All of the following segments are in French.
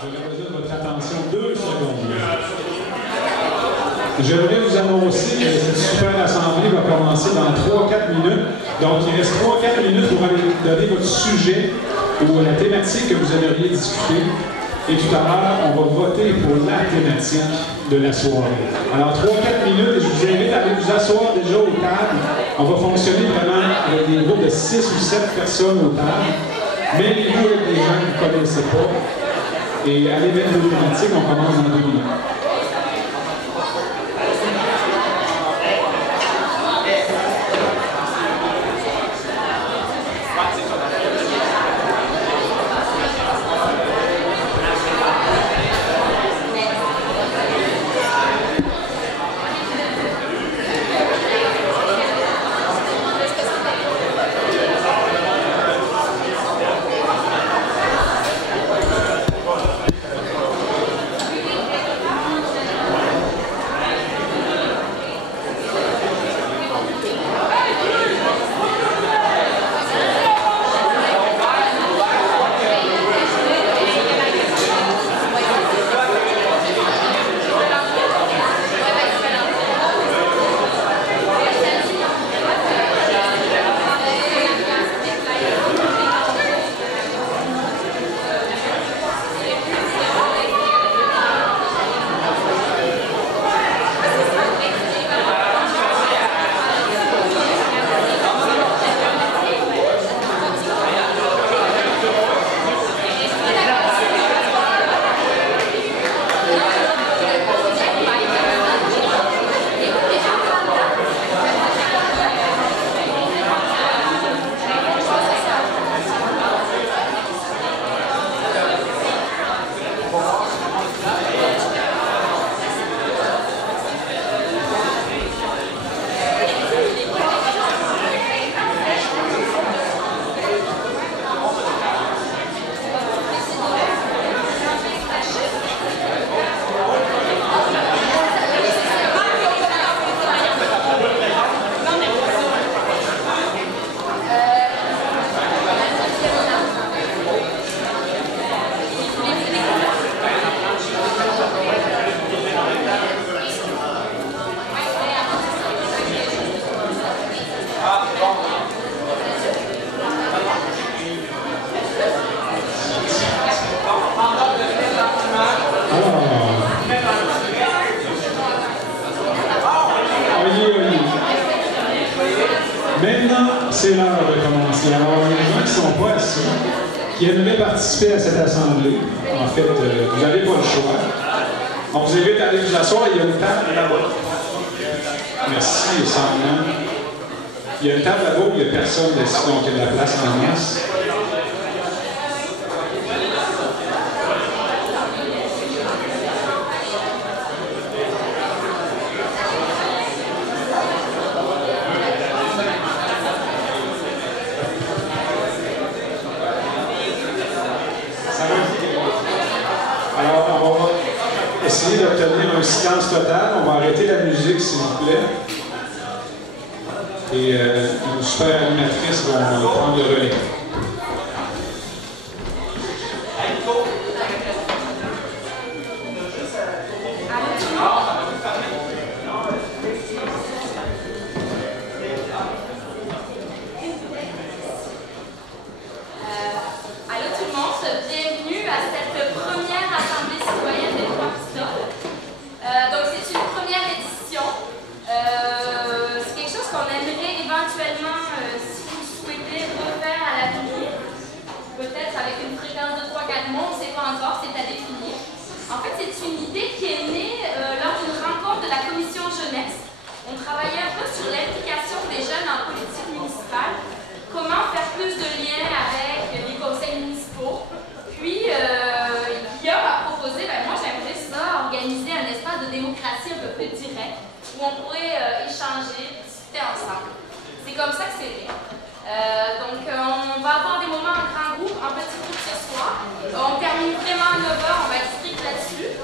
J'aurais besoin de votre attention 2 secondes. J'aimerais vous annoncer que cette super assemblée va commencer dans 3-4 minutes. Donc, il reste 3-4 minutes pour aller donner votre sujet ou la thématique que vous aimeriez discuter. Et tout à l'heure, on va voter pour la thématique de la soirée. Alors, 3-4 minutes, et je vous invite à aller vous asseoir déjà aux tables. On va fonctionner vraiment avec des groupes de 6 ou 7 personnes aux tables. Mêlez-vous avec des gens que vous ne connaissez pas. Et allez mettre vos thématiques, on commence dans 2 minutes. C'est l'heure de commencer. Alors, les gens qui ne sont pas assis, qui aimeraient participer à cette assemblée, en fait, vous n'avez pas le choix. On vous invite à aller vous asseoir. Il y a une table là-bas. Merci, Sandra. Il y a une table là-bas où il n'y a personne assis, donc il y a de la place en masse. Essayez d'obtenir un silence total. On va arrêter la musique, s'il vous plaît. Et nos super animatrices vont prendre le relais. En fait, c'est une idée qui est née lors d'une rencontre de la commission jeunesse. On travaillait un peu sur l'implication des jeunes en politique municipale, comment faire plus de liens avec les conseils municipaux. Puis, Guillaume a proposé, moi j'aimerais ça, organiser un espace de démocratie un peu plus direct, où on pourrait échanger, discuter ensemble. C'est comme ça que c'est né. Donc, on va avoir des moments en grand groupe, en petit groupe ce soir. On termine vraiment à 9h, on va être strict là-dessus.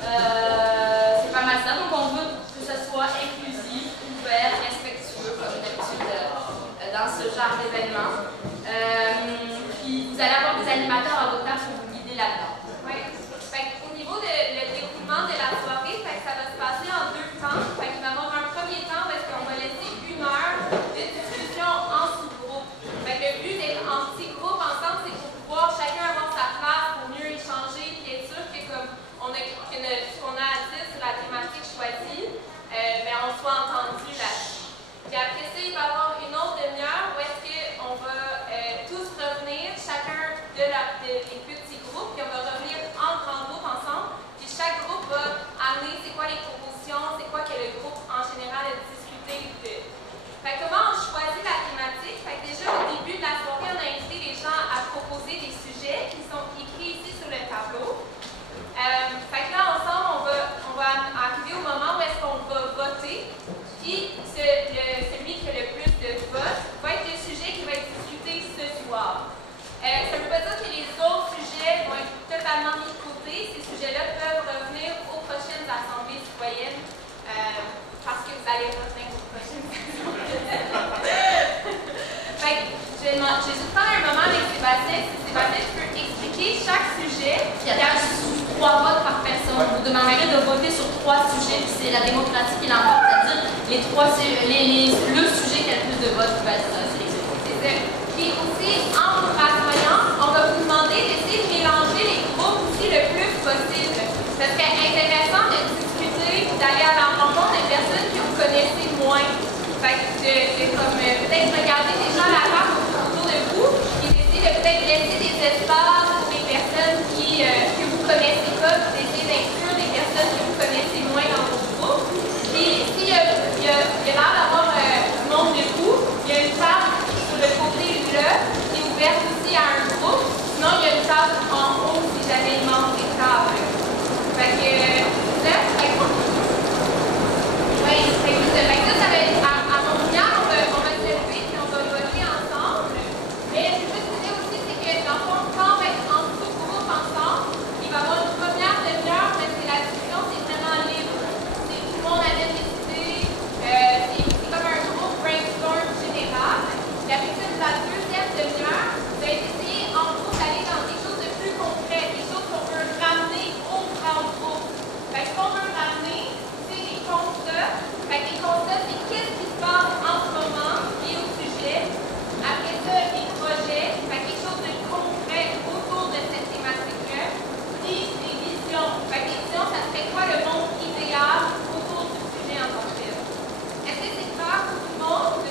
C'est pas mal ça. Donc, on veut que ce soit inclusif, ouvert, respectueux, comme d'habitude dans ce genre d'événement. Puis, vous allez avoir des animateurs à votre table pour vous guider là-dedans. Oui. il y a 3 votes par personne. Vous demanderez de voter sur 3 sujets, puis c'est la démocratie qui l'emporte, c'est-à-dire le sujet qui a le plus de votes qui va être sélectionné. Puis aussi, en vous rassemblant, on va vous demander d'essayer de mélanger les groupes aussi le plus possible. Ça serait intéressant de discuter, d'aller à la rencontre des personnes que vous connaissez moins. Fait que comme peut-être regarder des gens à la table autour de vous, et d'essayer de peut-être laisser des espaces pour des personnes que vous connaissez pas, puis d'essayer d'inclure des personnes que vous connaissez moins dans votre groupe. Puis s'il y a l'air d'avoir du monde debout, il y a une table sur le côté là, qui est ouverte aussi à un groupe. Sinon, il y a une table en haut si jamais il manque des tables. Fait que ça, ça va être à mon tour, on va se lever et on va voter ensemble. Mais ce que je veux dire aussi, c'est que dans le fond, quand on va être en sous-groupe ensemble, il va y avoir une première demi-heure, mais c'est la discussion, c'est vraiment libre. C'est tout le monde avait décidé, c'est comme un gros brainstorm général. Et après ça, la deuxième demi-heure, vous allez essayer en gros d'aller dans des choses de plus concrètes, des choses qu'on veut ramener au grand groupe. Fait que ce qu'on veut ramener, c'est des constats. Fait que les constats, c'est qu'est-ce qui se passe en ce moment lié au sujet. Après ça, des projets, fait quelque chose de concret autour de cette thématique-là. Puis des visions. Fait que les visions, ça serait quoi le monde idéal autour du sujet en tant que tel? Est-ce que c'est clair pour tout le monde?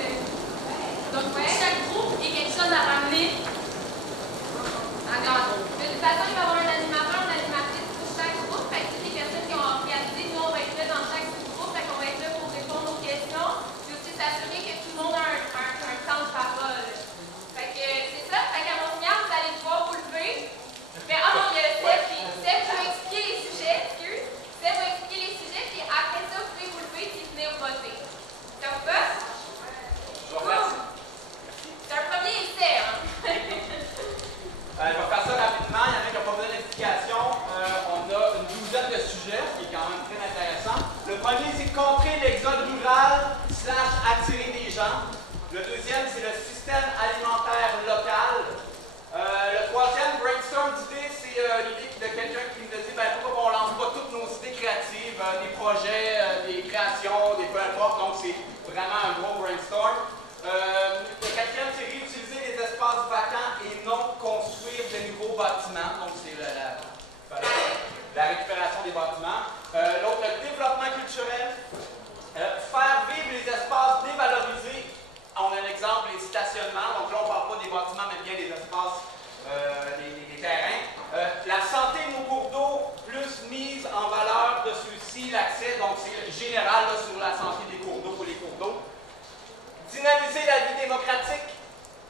Donc, ouais, chaque groupe est quelque chose à ramener à grand groupe. De toute façon, il va y avoir un animateur, une animatrice pour chaque groupe. Fait que toutes les personnes qui ont organisé, nous, on va être là dans chaque groupe. Fait qu'on va être là pour répondre aux questions. Puis aussi s'assurer que tout le monde a un temps de parole. Fait que c'est ça. Fait qu'à mon signal, vous allez pouvoir vous lever. Mais non, il y a Seb qui va expliquer les sujets. Seb va expliquer les sujets. Puis après ça, vous pouvez vous lever et venir voter. Ça vous va? C'est un premier essai, hein? Je vais faire ça rapidement. Il y en a qui n'ont pas besoin d'explication. On a une douzaine de sujets, ce qui est quand même très intéressant. Le premier, c'est contrer l'exode rural / attirer des gens. Le deuxième, c'est le système alimentaire local. Le troisième, brainstorm d'idées, c'est l'idée de quelqu'un qui nous dit pourquoi on ne lance pas toutes nos idées créatives, des projets, des créations, des peu importe. Donc, c'est vraiment un gros brainstorm. Le quatrième, c'est réutiliser les espaces vacants et non construire de nouveaux bâtiments. Donc, c'est la récupération des bâtiments. L'autre, le développement culturel. Faire vivre les espaces dévalorisés. On a un exemple, les stationnements. Donc là, on ne parle pas des bâtiments, mais bien des espaces, des terrains. La santé de nos cours d'eau, plus mise en valeur de ceux-ci, l'accès. Donc, c'est général là, sur la santé des cours d'eau pour les cours d'eau. Dynamiser la vie démocratique,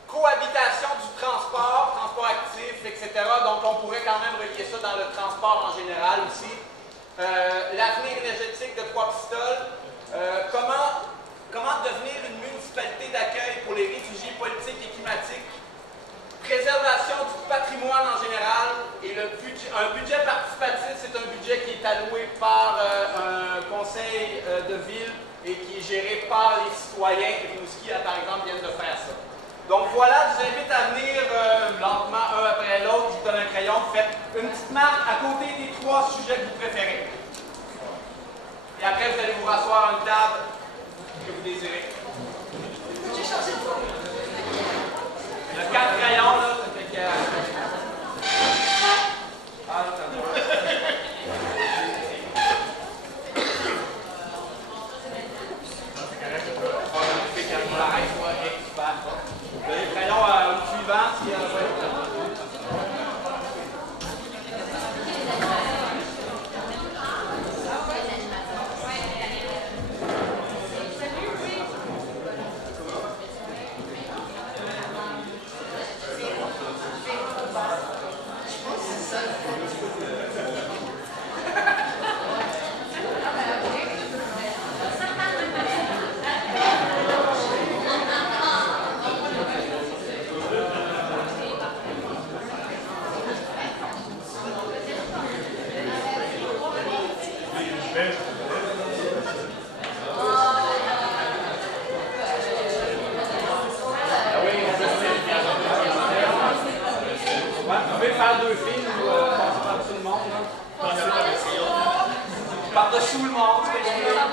cohabitation du transport actif, etc. Donc, on pourrait quand même relier ça dans le transport en général aussi. L'avenir énergétique de Trois-Pistoles. Comment devenir une municipalité d'accueil pour les réfugiés politiques et climatiques. Préservation du patrimoine en général. Et un budget participatif, c'est un budget qui est alloué par un conseil de ville et qui est géré par les citoyens. Et Rimouski, par exemple, viennent de faire ça. Donc voilà, je vous invite à venir lentement, un après l'autre. Je vous donne un crayon, faites une petite marque à côté des 3 sujets que vous préférez. Et après, vous allez vous rasseoir à une table que vous désirez. J'ai changé de voix. Il y a 4 crayons, là, ça fait que... Ah, non, t'as droit. Le crayon au suivant, si faire 2 films ou passer par-dessus une monde. Par-dessus le monde, c'est ce que je veux.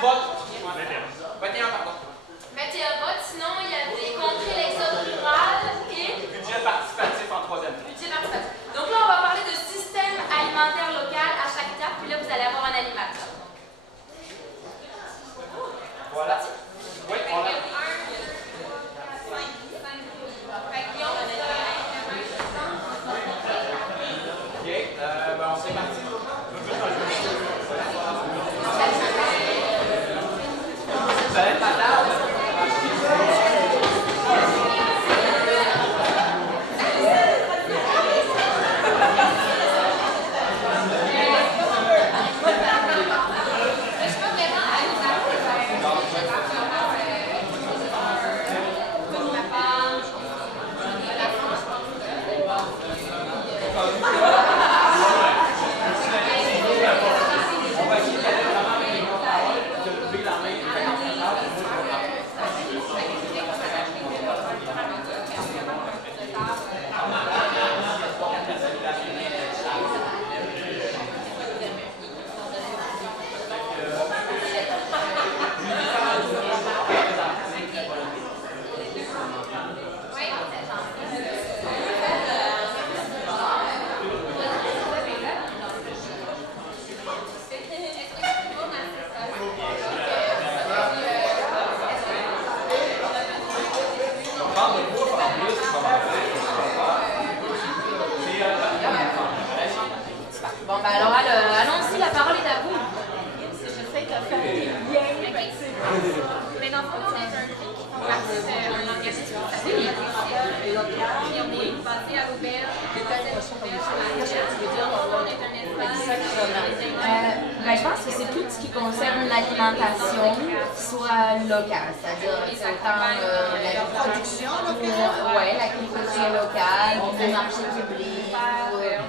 votes. 21, pardon. 21 votes, sinon il y avait contre l'exode rural et... Budget participatif en troisième. Budget participatif. Donc là, on va parler de système alimentaire local à chaque étape, puis là, vous allez avoir un animateur. Voilà. Oui, on a. OK, ben on s'est parti. Vous allez être malade. Bon, ben alors, allons-y, la parole est à vous. J'essaie de faire des liens. Mais dans le fond, on est un groupe qui font partie d'un organisme qui s'appelle local. Et on est basé à l'auberge, on est un espace je pense que c'est tout ce qui concerne l'alimentation qui soit locale, c'est-à-dire autant la production locale, ouais, l'agriculture locale, le marché public,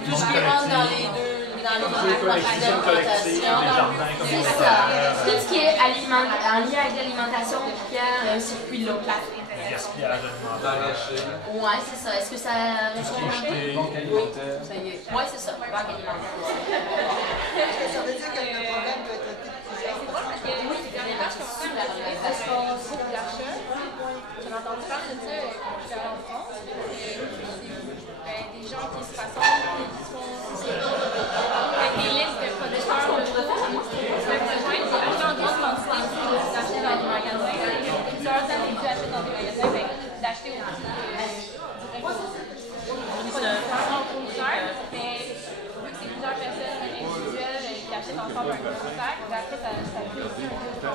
tout ce qui rentre dans les deux. Dans les d'alimentation, c'est ça. Tout ce qui est en lien avec l'alimentation qui a un circuit local. Gaspillage alimentaire. Ouais, c'est ça. Est-ce que ça répond un peu? Oui, ça y est. Ouais, c'est ça. Banque alimentaire. Est-ce que ça veut dire que le problème doit être traité de plusieurs c'est drôle parce que les dernières pages qu'on fait parce qu'on groupe d'achat, j'en ai entendu parler de ça quand j'étais en France. Des gens qui se rassemblent et qui font avec des listes de producteurs de se rejoindre et acheter en grande quantité pour acheter dans des magasins. Plusieurs années plus acheter dans des magasins, d'acheter aussi directement en fournisseur. Mais vu que c'est plusieurs personnes individuelles qui achètent ensemble un gros sac, après ça fait aussi un peu de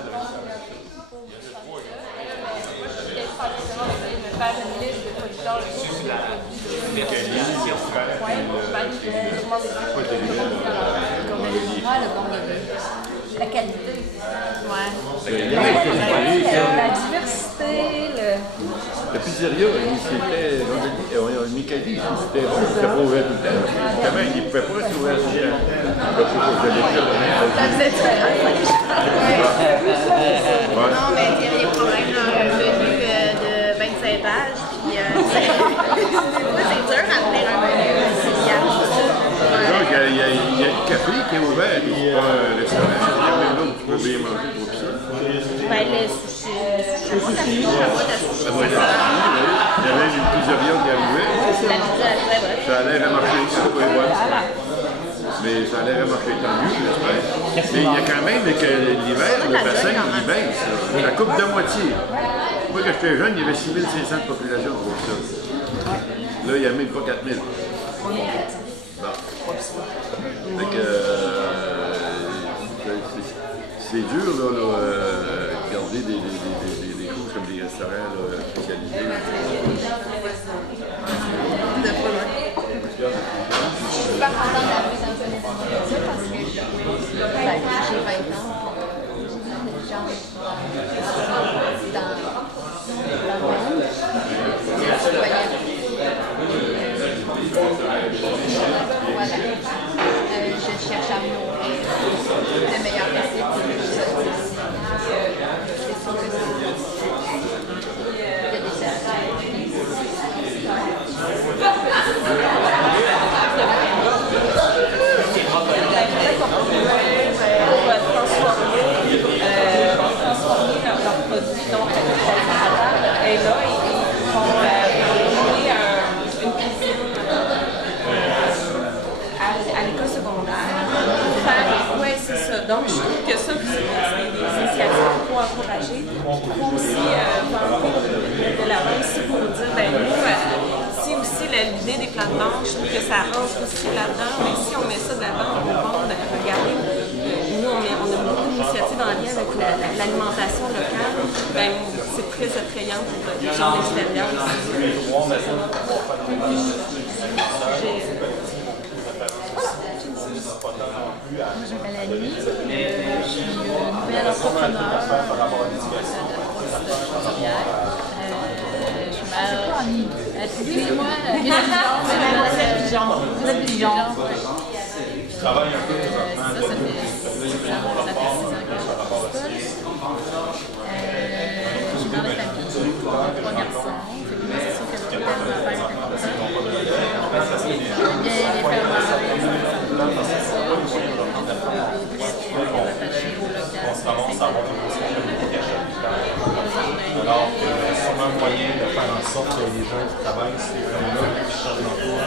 moi, je suis essentiellement d'essayer de faire une liste de producteurs locaux de produits. La qualité. Ouais. La diversité, la pizzeria, c'était Micali, c'était pas ouvert tout le temps. Justement, il ne pouvait pas rester ouvert tout le temps. Ça faisait très Non, mais il y a des problèmes dans le menu de 25 pages. Puis c'est dur à tenir un menu Donc, il y a le café qui est ouvert, c'est pas un restaurant. Il y a même là où tu peux bien manger pour ça. Ben, les sushis. Je sais pas si je vois de sushis. Ça doit être il y avait une pizzeria qui arrivait. La pizza est très bonne. Ça a l'air à marcher, c'est pas bon. Mais ça a l'air à marcher tant mieux, j'espère. Mais il y a quand même que l'hiver, le bassin, il baisse. La coupe de moitié. Moi, quand j'étais jeune, il y avait 6500 de population pour ça. Là, il n'y a même pas 4000. Bon. Donc, c'est dur, là, garder des choses comme des restaurants là, spécialisés. Je suis super contente d'avoir un peu de ça parce que j'ai 20 ans. Les gens dans le monde, des citoyens. Voilà. Je cherche à m'ouvrir le meilleur possible pour les autres. C'est sûr que il y a des François ça rentre aussi là-dedans. Mais si on met ça de l'avant, on demande, regardez, nous, on a beaucoup d'initiatives en lien avec l'alimentation locale. Ben, c'est très attrayant pour les gens de l'extérieur. Moi, je m'appelle Annie, je suis nouvelle entrepreneur de la excusez-moi, Mademoiselle Pigeon. Mademoiselle Pigeon. Je travaille un peu présentement. Ça fait 6 ans que je suis j'ai dans la famille 3 garçons. C'est sûr que le père de ma mère est important. J'aime bien les faire manger. On se ramasse à avoir alors, sûrement un moyen de faire en sorte que les gens qui travaillent, c'est vraiment là, qui cherchent l'emploi.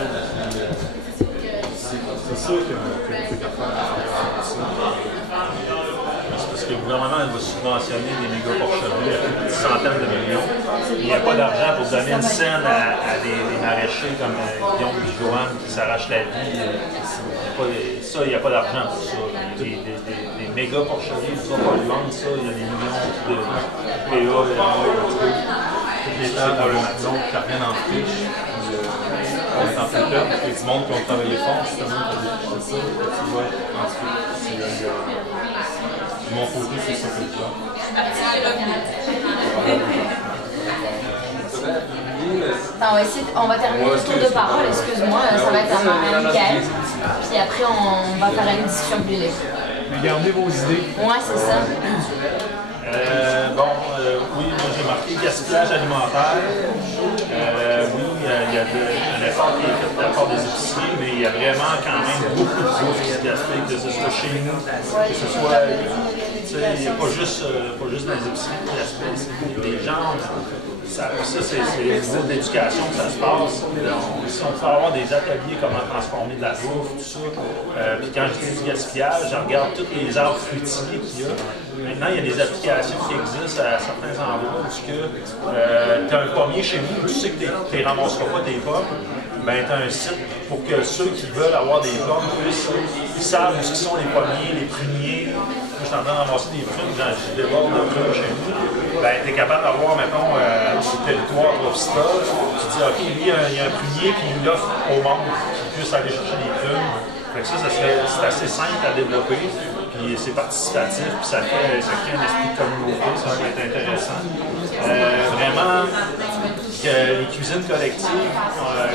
C'est sûr qu'il y a un truc à faire. C'est parce que le gouvernement va subventionner des méga porcheries à des centaines de millions. Il n'y a pas d'argent pour donner une scène à des maraîchers comme Guillaume et Joanne qui s'arrachent la vie. Il n'y a pas d'argent pour ça. Des méga porcheries ultra polluantes, ça, il y a des millions de PA, toutes les tables dans le matin, qui n'a rien en friche. On est en plein là, il y a du monde qui ont travaillé fort, justement, pour dépicher ça. Tu vois, ensuite, de mon côté, c'est ça que je vois. On va terminer le tour de parole, excuse-moi, ça va être à Michael. Puis après, on va faire une discussion plus libre. Gardez vos idées. Ouais, c'est ça. Oui, moi j'ai marqué gaspillage alimentaire. Oui, il y a un effort qui est fait de la part des épiciers, mais il y a vraiment quand même beaucoup de choses qui se gaspillent, que ce soit chez nous, que ce soit. Il n'y a pas juste dans les épiciers qui gaspillent, c'est des gens. Ça c'est au niveau de l'éducation que ça se passe. Si on peut avoir des ateliers, comment transformer de la bouffe, tout ça. Puis quand je dis du gaspillage, je regarde tous les arbres fruitiers qu'il y a. Maintenant, il y a des applications qui existent à certains endroits où tu as un pommier chez nous, tu sais que tu ne ramasseras pas tes pommes. Ben, tu as un site pour que ceux qui veulent avoir des pommes puissent, ils savent où sont les pommiers, les pruniers. Moi, je suis en train de ramasser des prunes, je déborde de prunes chez nous. Ben, tu es capable d'avoir, mettons, sur le territoire d'Ofsta, tu dis, OK, lui, il y a un prunier, puis il l'offre au monde qui puisse aller chercher des prunes. Fait que c'est assez simple à développer, puis c'est participatif, puis ça crée un esprit de communauté, ça va être intéressant. Vraiment, que les cuisines collectives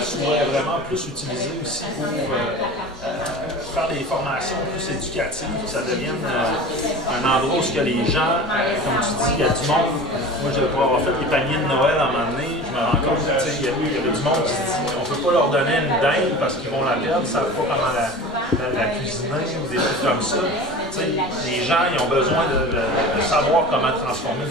soient vraiment plus utilisées aussi pour faire des formations plus éducatives, que ça devienne un endroit où les gens, comme tu dis, il y a du monde. Moi, pour avoir fait les paniers de Noël à un moment donné, je me rends compte qu'il y avait du monde qui se dit on ne peut pas leur donner une dinde parce qu'ils vont la perdre, ils ne savent pas comment la cuisiner ou des trucs comme ça. Les gens ils ont besoin de savoir comment transformer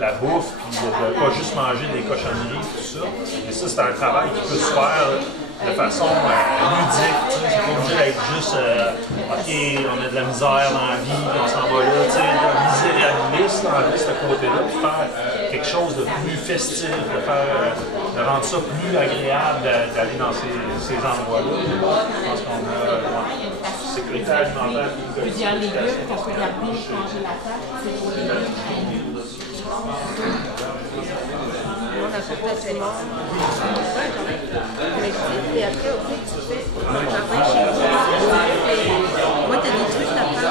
la bouffe, puis de ne pas juste manger des cochonneries, tout ça. Et ça, c'est un travail qui peut se faire de façon ludique. C'est pas obligé d'être juste OK, on a de la misère dans la vie, puis on s'en va là, misérabiliste dans ce côté-là, puis faire quelque chose de plus festif, de rendre ça plus agréable d'aller dans ces endroits-là. Je pense qu'on a sécurité alimentaire. Plusieurs légumes qu'on peut garder, changer la table, c'est pour les légumes. On a fait tout le monde. Et après, au fait, tu fais un jardin chez vous. Moi, tu as des trucs à faire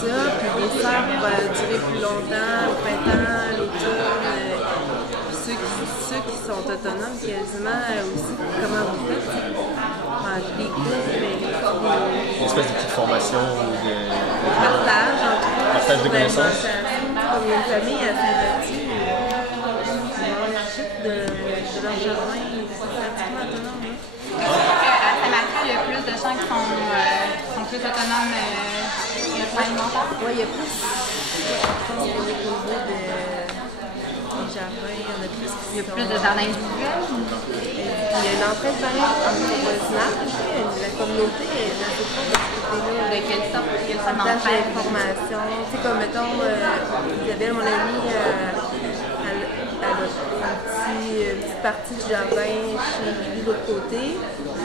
ça, puis des serres pour durer plus longtemps, au printemps, l'automne. Ceux qui sont autonomes quasiment aussi, comment vous faites? Manger des cours, une espèce de petite formation ou de partage, entre autres. Partage de connaissances. Comme une famille à Saint-Mathieu, ils achètent de leur jardin, c'est pratiquement autonome. À Saint-Mathieu, il y a plus de gens qui sont plus autonomes sur le plan alimentaire. Oui, il y a plus. Au niveau des jardins, il y en a plus. Il y a plus de jardins individuels. Il y a une entraide pareille entre le voisinage, la communauté est assez proche de ce côté-là. De quelle sorte d'entraide? D'information. Tu sais, comme mettons, Isabelle, mon amie, elle a un petit petite partie de jardin chez lui de l'autre côté.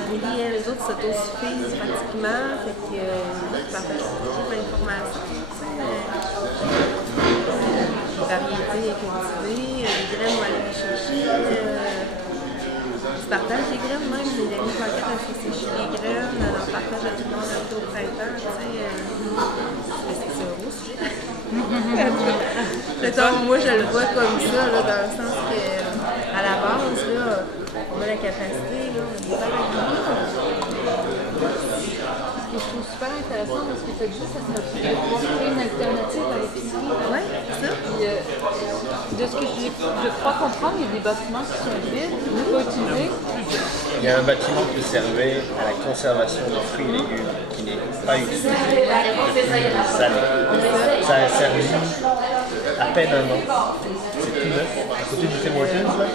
Les autres s'autosuffisent pratiquement, fait que ils partagent toujours l'information. Variété est cultivée, les graines, on va aller les chercher. Ils partagent les graines même, les amis pocket, elle fait sécher les graines, elle en partage à tout le monde un peu au printemps, tu sais. C'est un gros sujet. Moi, je le vois comme ça, là, dans le sens que, à la base, là, on a la capacité, là, on est super Ce que je trouve super intéressant dans ce que tu as dit, ça serait de pouvoir créer une alternative à l'épicerie. Oui, c'est ça. Puis, de ce que je crois comprendre, il y a des bâtiments qui sont vides, pas utilisés. Il y a un bâtiment qui servait à la conservation de fruits et légumes qui n'est pas utilisé depuis des années. Ça a servi à peine un an. C'est tout neuf. À côté du Tim Hortons, là.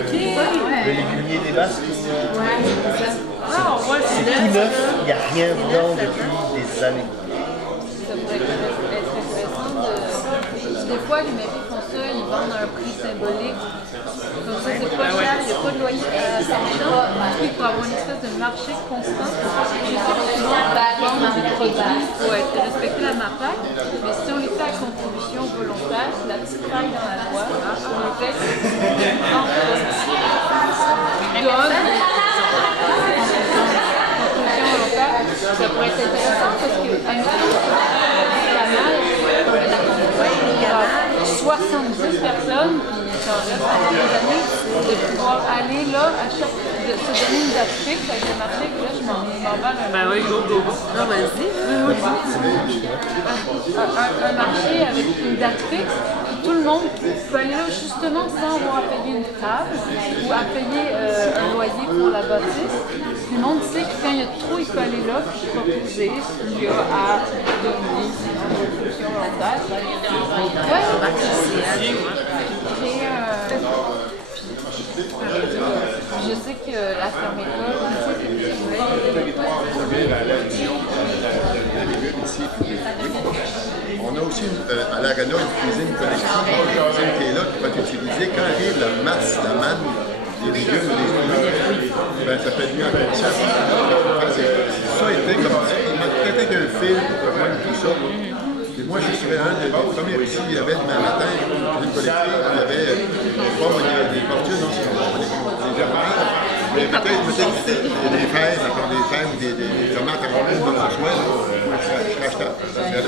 Le légumier des Basques. C'est tout neuf, il n'y a rien dedans depuis des années. Ça pourrait être intéressant de... Des fois, les mairies font ça, ils vendent à un prix symbolique. Comme ça, c'est pas cher, il n'y a pas de loyer à s'acheter. Pour avoir une espèce de marché constant. Je sais que souvent, vendre des produits, il faut respecter la marque, mais si on les fait à contribution volontaire, c'est la petite faille dans la loi. On le fait, ça pourrait être intéressant parce que, il y a 70 personnes, puis ça reste pendant des années, de pouvoir aller là, à chaque, de se donner une date fixe avec le marché, puis là, je m'en vais un... Ben oui, go. Non, vas-y. Un marché avec une date fixe, tout le monde peut aller là justement sans avoir à payer une table ou à payer un loyer pour la bâtisse. Tout le monde sait que quand il y a trop, il peut aller là puis proposer ce qu'il y a à donner en fonction volontaire. Je sais que la ferme école on a aussi à l'Arena une cuisine collective, une cuisine qui est là, qui va être utilisée quand arrive la masse, la manne des légumes ou des fruits, ben, ça peut être mis en condition. Ça a été comme ça. Il m'a peut-être un fil pour rejoindre tout ça. Et moi, je suis un des premiers ici, il y avait demain matin une cuisine collective, il y avait des portures, non, c'est des jardins. Mais peut-être des fraises, encore des fraises ou des tomates à rouler, donc ce soit, je serais achetable.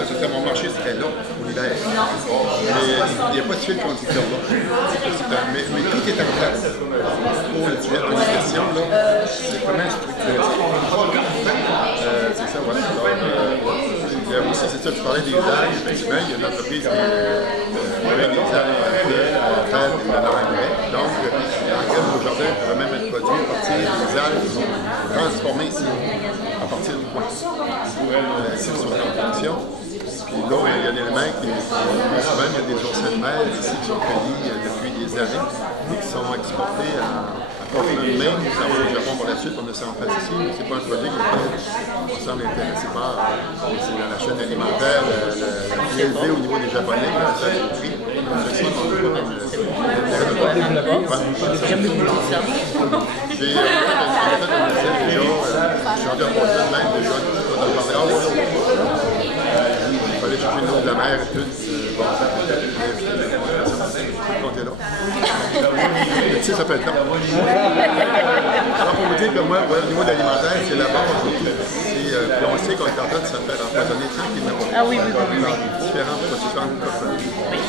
C'était mon marché, c'était là, au l'hiver. Mais il n'y a pas de fil conducteur là. Mais tout est en place pour le sujet de la question. C'est comment structurer ça. C'est ça, voilà. Il y a aussi, c'est ça, tu parlais des algues. Effectivement, il y a une entreprise qui fait des algues à faire des engrais. Donc, l'engrais au jardin pourrait même être produit à partir des algues qui sont transformées ici, à partir du coin. C'est sur la production. Puis là, il y a un élément qui souvent, il y a des oursins de mer ici qui sont cueillis depuis des années et qui sont exportés à Portland, Maine, ça va au Japon par la suite, on a ça en face ici, mais c'est pas un produit qu'on semble intéressé par. C'est dans la chaîne alimentaire, plus élevé au niveau des Japonais, ça a le prix. C'est ça qu'on veut pas comme j'ai fait un essai déjà, je suis rendu à Portland même déjà, on en parlait. Il fallait chercher l'eau de la mer et tout. Bon, ça peut être compter là. Tu sais, ça peut être long. Alors, pour vous dire que moi, au niveau de l'alimentaire, c'est la base de tout. Puis on sait qu'on est en train de se faire empoisonner tranquillement. Ah oui. Différents processus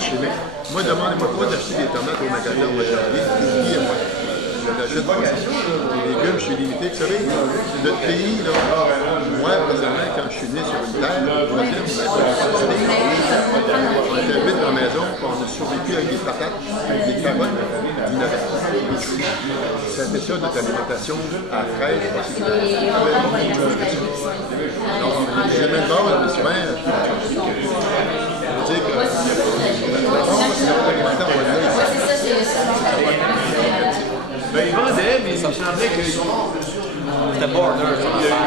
chimiques. Moi, demandez-moi pas d'acheter des tomates au magasin au mois de janvier. Oubliez-moi. Je n'achète pas ça. Les légumes, je suis limité. Vous savez, notre pays, là, moi, personnellement, quand je suis né sur une terre, on habite dans la maison, on a survécu avec des patates, avec des carottes, du navet, des fruits. C'était ça notre alimentation à fraîche, parce que donc, les éléments de base, mais souvent, je veux dire que la base, c'est notre alimentaire, on va le ben, il vendait, mais il semblait que c'était border.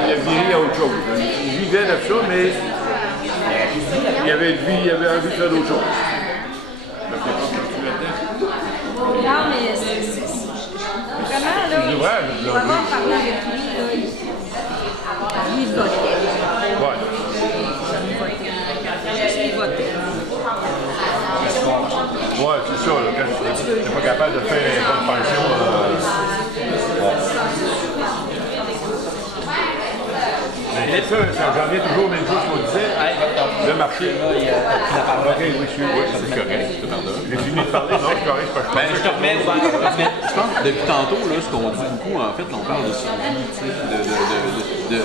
Il a viré à autre chose. Il vivait de ça, mais il avait envie de faire d'autres choses. Non, mais ouvrages. On va voir parler avec lui, là, lui, il votait. Ouais. Juste lui voter. Ouais, c'est ça, là, quand tu n'es pas capable de faire une bonne pension. Mais ça, j'en reviens toujours aux mêmes choses qu'on disait. Le marché. Il a la parole. Ok, oui, c'est correct, je te pardonne. J'ai fini de parler, non, c'est correct, c'est pas Ben, je te remets. Je pense que depuis tantôt, là, ce qu'on dit beaucoup, en fait, on parle de survie, tu sais, du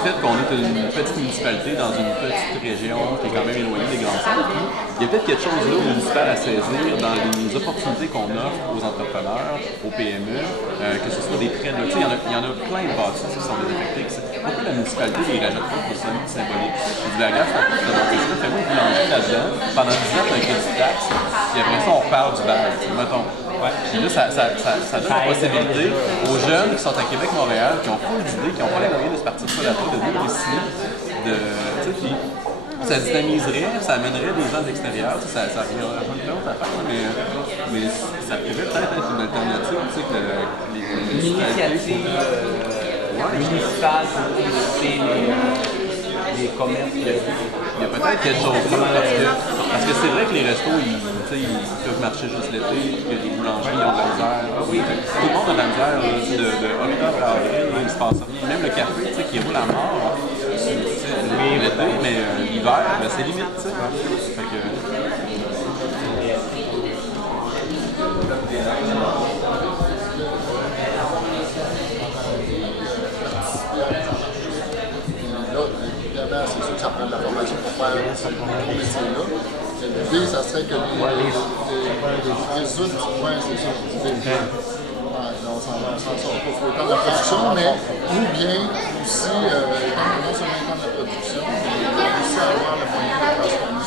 fait qu'on est une petite municipalité dans une petite région qui est quand même éloignée des grands centres. Il y a peut-être quelque chose là au municipal à saisir dans les opportunités qu'on offre aux entrepreneurs, aux PME, que ce soit des prêts. Tu sais, il y en a plein de bâtisses qui sont désaffectés. Pourquoi la municipalité les rajoute pas pour ça symbolique? Je dis, la gare, c'est un peu ça. Fais-moi une boulangerie là-dedans. Pendant 10 ans, tu as un crédit de taxe. Puis après ça, on repart du bal. Mettons. Puis là, ça donne la possibilité aux jeunes qui sont à Québec-Montréal, qui ont pas d'idées, qui n'ont pas les moyens de se partir sur la route, de venir ici, puis ça dynamiserait, ça amènerait des gens de l'extérieur, ça reviendrait pas de l'autre affaire, mais ça pourrait peut-être être une alternative, tu sais, que les L'initiative municipale pour développer les commerces. Il y a peut-être quelque chose là, parce que c'est vrai que les restos, ils peuvent marcher juste l'été, que les boulangeries ont de la misère. Ah oui, tout le monde a de la misère là, de octobre à avril, il se passe rien. Même le café qui roule à mort, l'été, mais l'hiver, ben, c'est limite. Fait que, c'est sûr que ça prend de la formation pour faire ce métier-là. L'idée, ça serait que les résultats du point, c'est ça. On s'en sort pas trop temps de la production, mais ou bien aussi, non seulement le temps de la production, mais aussi avoir le moyen de transformer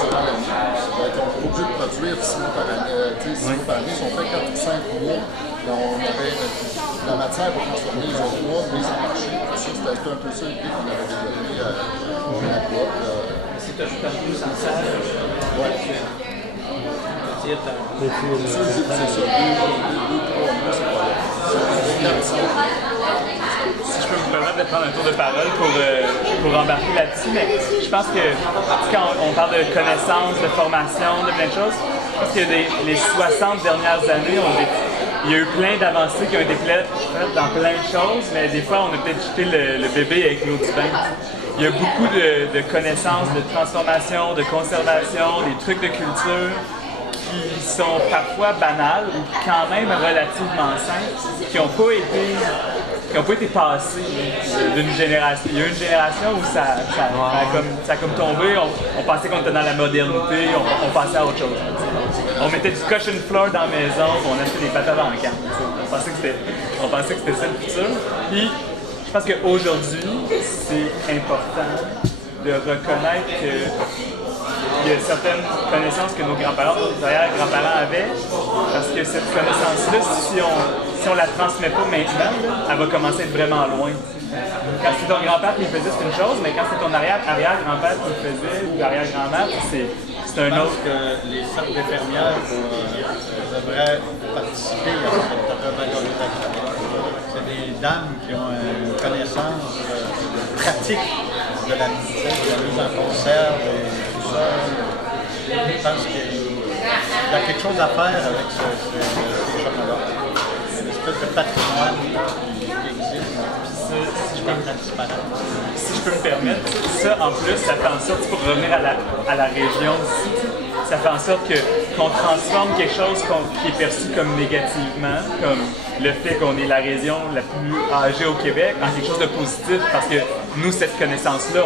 durant l'année. On est obligé de produire 6 mois par année. Si on fait 4 ou 5 mois, on aurait la matière pour transformer les autres mois, mise en marché. C'était un peu ça l'idée qu'on avait développée à la coop. Si tu ajoutes un plus en salle, c'est ça, 2-3 mois, c'est pas là. Si je peux me permettre de prendre un tour de parole pour embarquer là-dessus, mais je pense que quand on parle de connaissances, de formation, de plein de choses, je pense que les 60 dernières années, il y a eu plein d'avancées qui ont été faites dans plein de choses, mais des fois, on a peut-être jeté le bébé avec l'eau du bain. Il y a beaucoup de connaissances, de transformation, de conservation, des trucs de culture qui sont parfois banales ou quand même relativement simples, qui n'ont pas été passées d'une génération. Il y a une génération où ça a comme tombé, on pensait qu'on était dans la modernité, on passait à autre chose. On mettait du cushion floor dans la maison, on achetait des patates en canne. On pensait que c'était ça le futur. Puis, je pense qu'aujourd'hui, c'est important de reconnaître qu'il y a certaines connaissances que nos grands-parents, nos arrière-grands-parents avaient, parce que cette connaissance-là, si on la transmet pas maintenant, elle va commencer à être vraiment loin. Quand c'est ton grand-père qui le faisait, c'est une chose, mais quand c'est ton arrière-grand-père qui le faisait, ou arrière-grand-mère, c'est un autre. Je pense que les cercles d'infirmières devraient participer à cette revalorisation. C'est des dames qui ont une connaissance pratique de la mise en conserve et tout ça. Je pense qu'il y a quelque chose à faire avec ces gens-là. Une espèce de patrimoine qui existe. Si je peux me permettre, ça en plus, ça fait en sorte, pour revenir à la région ici, ça fait en sorte qu'on transforme quelque chose qui est perçu comme négativement, comme le fait qu'on est la région la plus âgée au Québec, en quelque chose de positif, parce que nous, cette connaissance-là,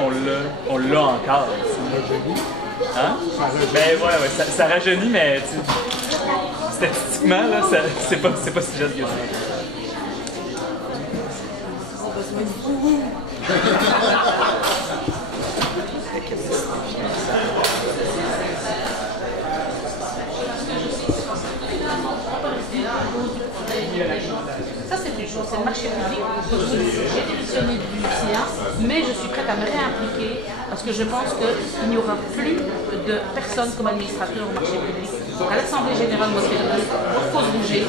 on l'a encore. Hein? Ben ouais, ça rajeunit, mais statistiquement, là, c'est pas si jeune que ça. Ça, c'est une chose, c'est le marché public. J'ai démissionné du CA, mais je suis prête à me réimpliquer parce que je pense qu'il n'y aura plus de personnes comme administrateurs au marché public. À l'Assemblée générale, moi, il faut se bouger.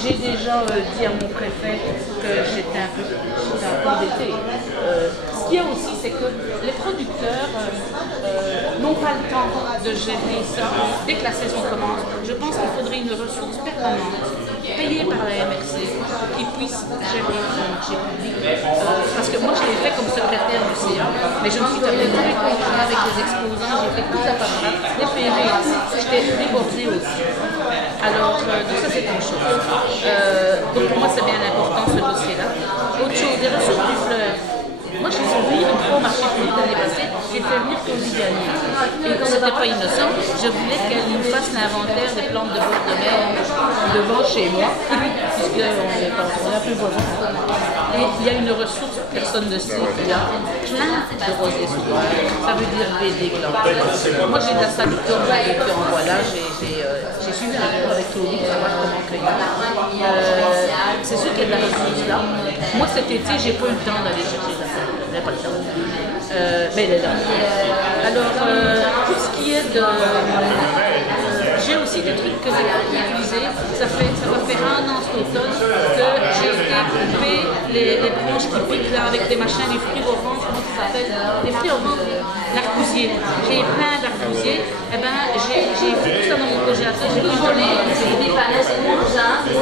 J'ai déjà dit à mon préfet que j'étais un peu embêtée. Ce qu'il y a aussi, c'est que les producteurs n'ont pas le temps de gérer ça dès que la saison commence. Je pense qu'il faudrait une ressource permanente, payée par la MRC, qui puisse gérer le marché public. Parce que moi, je l'ai fait comme secrétaire du CA, mais je me suis terminée tous les contrats avec les exposants, j'ai fait toute la paperasse, les PV, j'étais débordée aussi. Alors, donc ça, c'est une chose. Donc pour moi, c'est bien important ce dossier-là. Autre chose, des ressources du fleuve. Moi, je suis venue une fois au marché public l'année passée, j'ai fait venir Claudie Gagné. Et quand c'était pas innocent, je voulais qu'elle nous fasse l'inventaire des plantes de bord de mer devant chez moi, puisqu'on est un peu voisins. Et il y a une ressource que personne ne sait, il y a plein de rosées sauvages. Ça veut dire des glands. Moi, j'ai de la salutum depuis en voilà, j'ai suivi un cours avec Claudie pour savoir comment cueillir. C'est sûr qu'il y a de la ressource là. Moi, cet été, j'ai pas eu le temps d'aller chercher de la salutum. J'avais pas le temps. Mais elle est là. Alors, tout ce qui est de... j'ai aussi des trucs que j'ai utilisés. Ça va faire 1 an cet automne que j'ai été couper les branches qui piquent là avec des machins, les fruits oranges, comment ça s'appelle? Les fruits oranges, l'argousier. J'ai plein d'argousiers. Eh ben, j'ai fait tout ça dans mon projet. J'ai isolé des palettes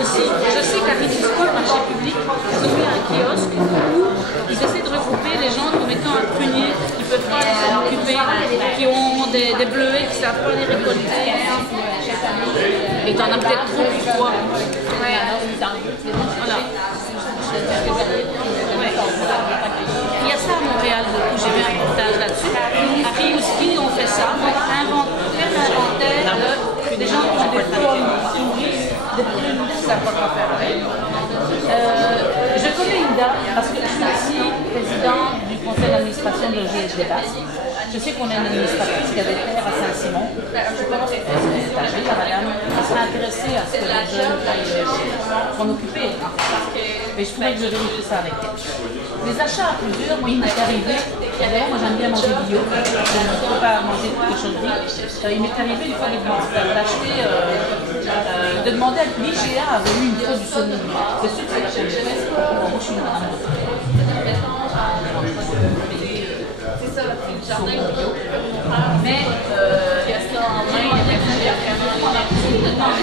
aussi. Je sais qu'à Ritisco, le marché public, ils ont mis un kiosque où ils essaient de regrouper les gens comme étant un prunier, qui ne peuvent pas s'en occuper, qui ont des bleuets, qui ne savent pas les récolter. Et t'en as peut-être trop pour toi. Voilà. Il y a ça à Montréal, beaucoup. J'ai vu un reportage là-dessus. À Rimouski, on fait ça. On fait l'inventaire des gens qui ont des pommes souris, des prunes, qui ne savent pas quoi faire avec. Je connais une dame, parce que je suis aussi présidente du conseil d'administration de GSD Basque. Je sais qu'on a une administratrice qui avait terre à Saint-Simon. Je pense qu'elle est âgée, la madame. Elle serait intéressée à ce que les jeunes aillent s'en occuper. Mais je trouvais que je vérifie ça avec elle. Les achats à plusieurs, moi, il m'est arrivé. D'ailleurs, moi, j'aime bien manger bio. Je ne peux pas manger quelque chose de bio. Il m'est arrivé une fois d'acheter, de demander à l'IGA avait eu une fois du saumon. C'est sûr que c'est la chaîne. Moi, je suis une madame. C'est ça, le jardin bio. Mais est-ce qu'en main, il y a vraiment de temps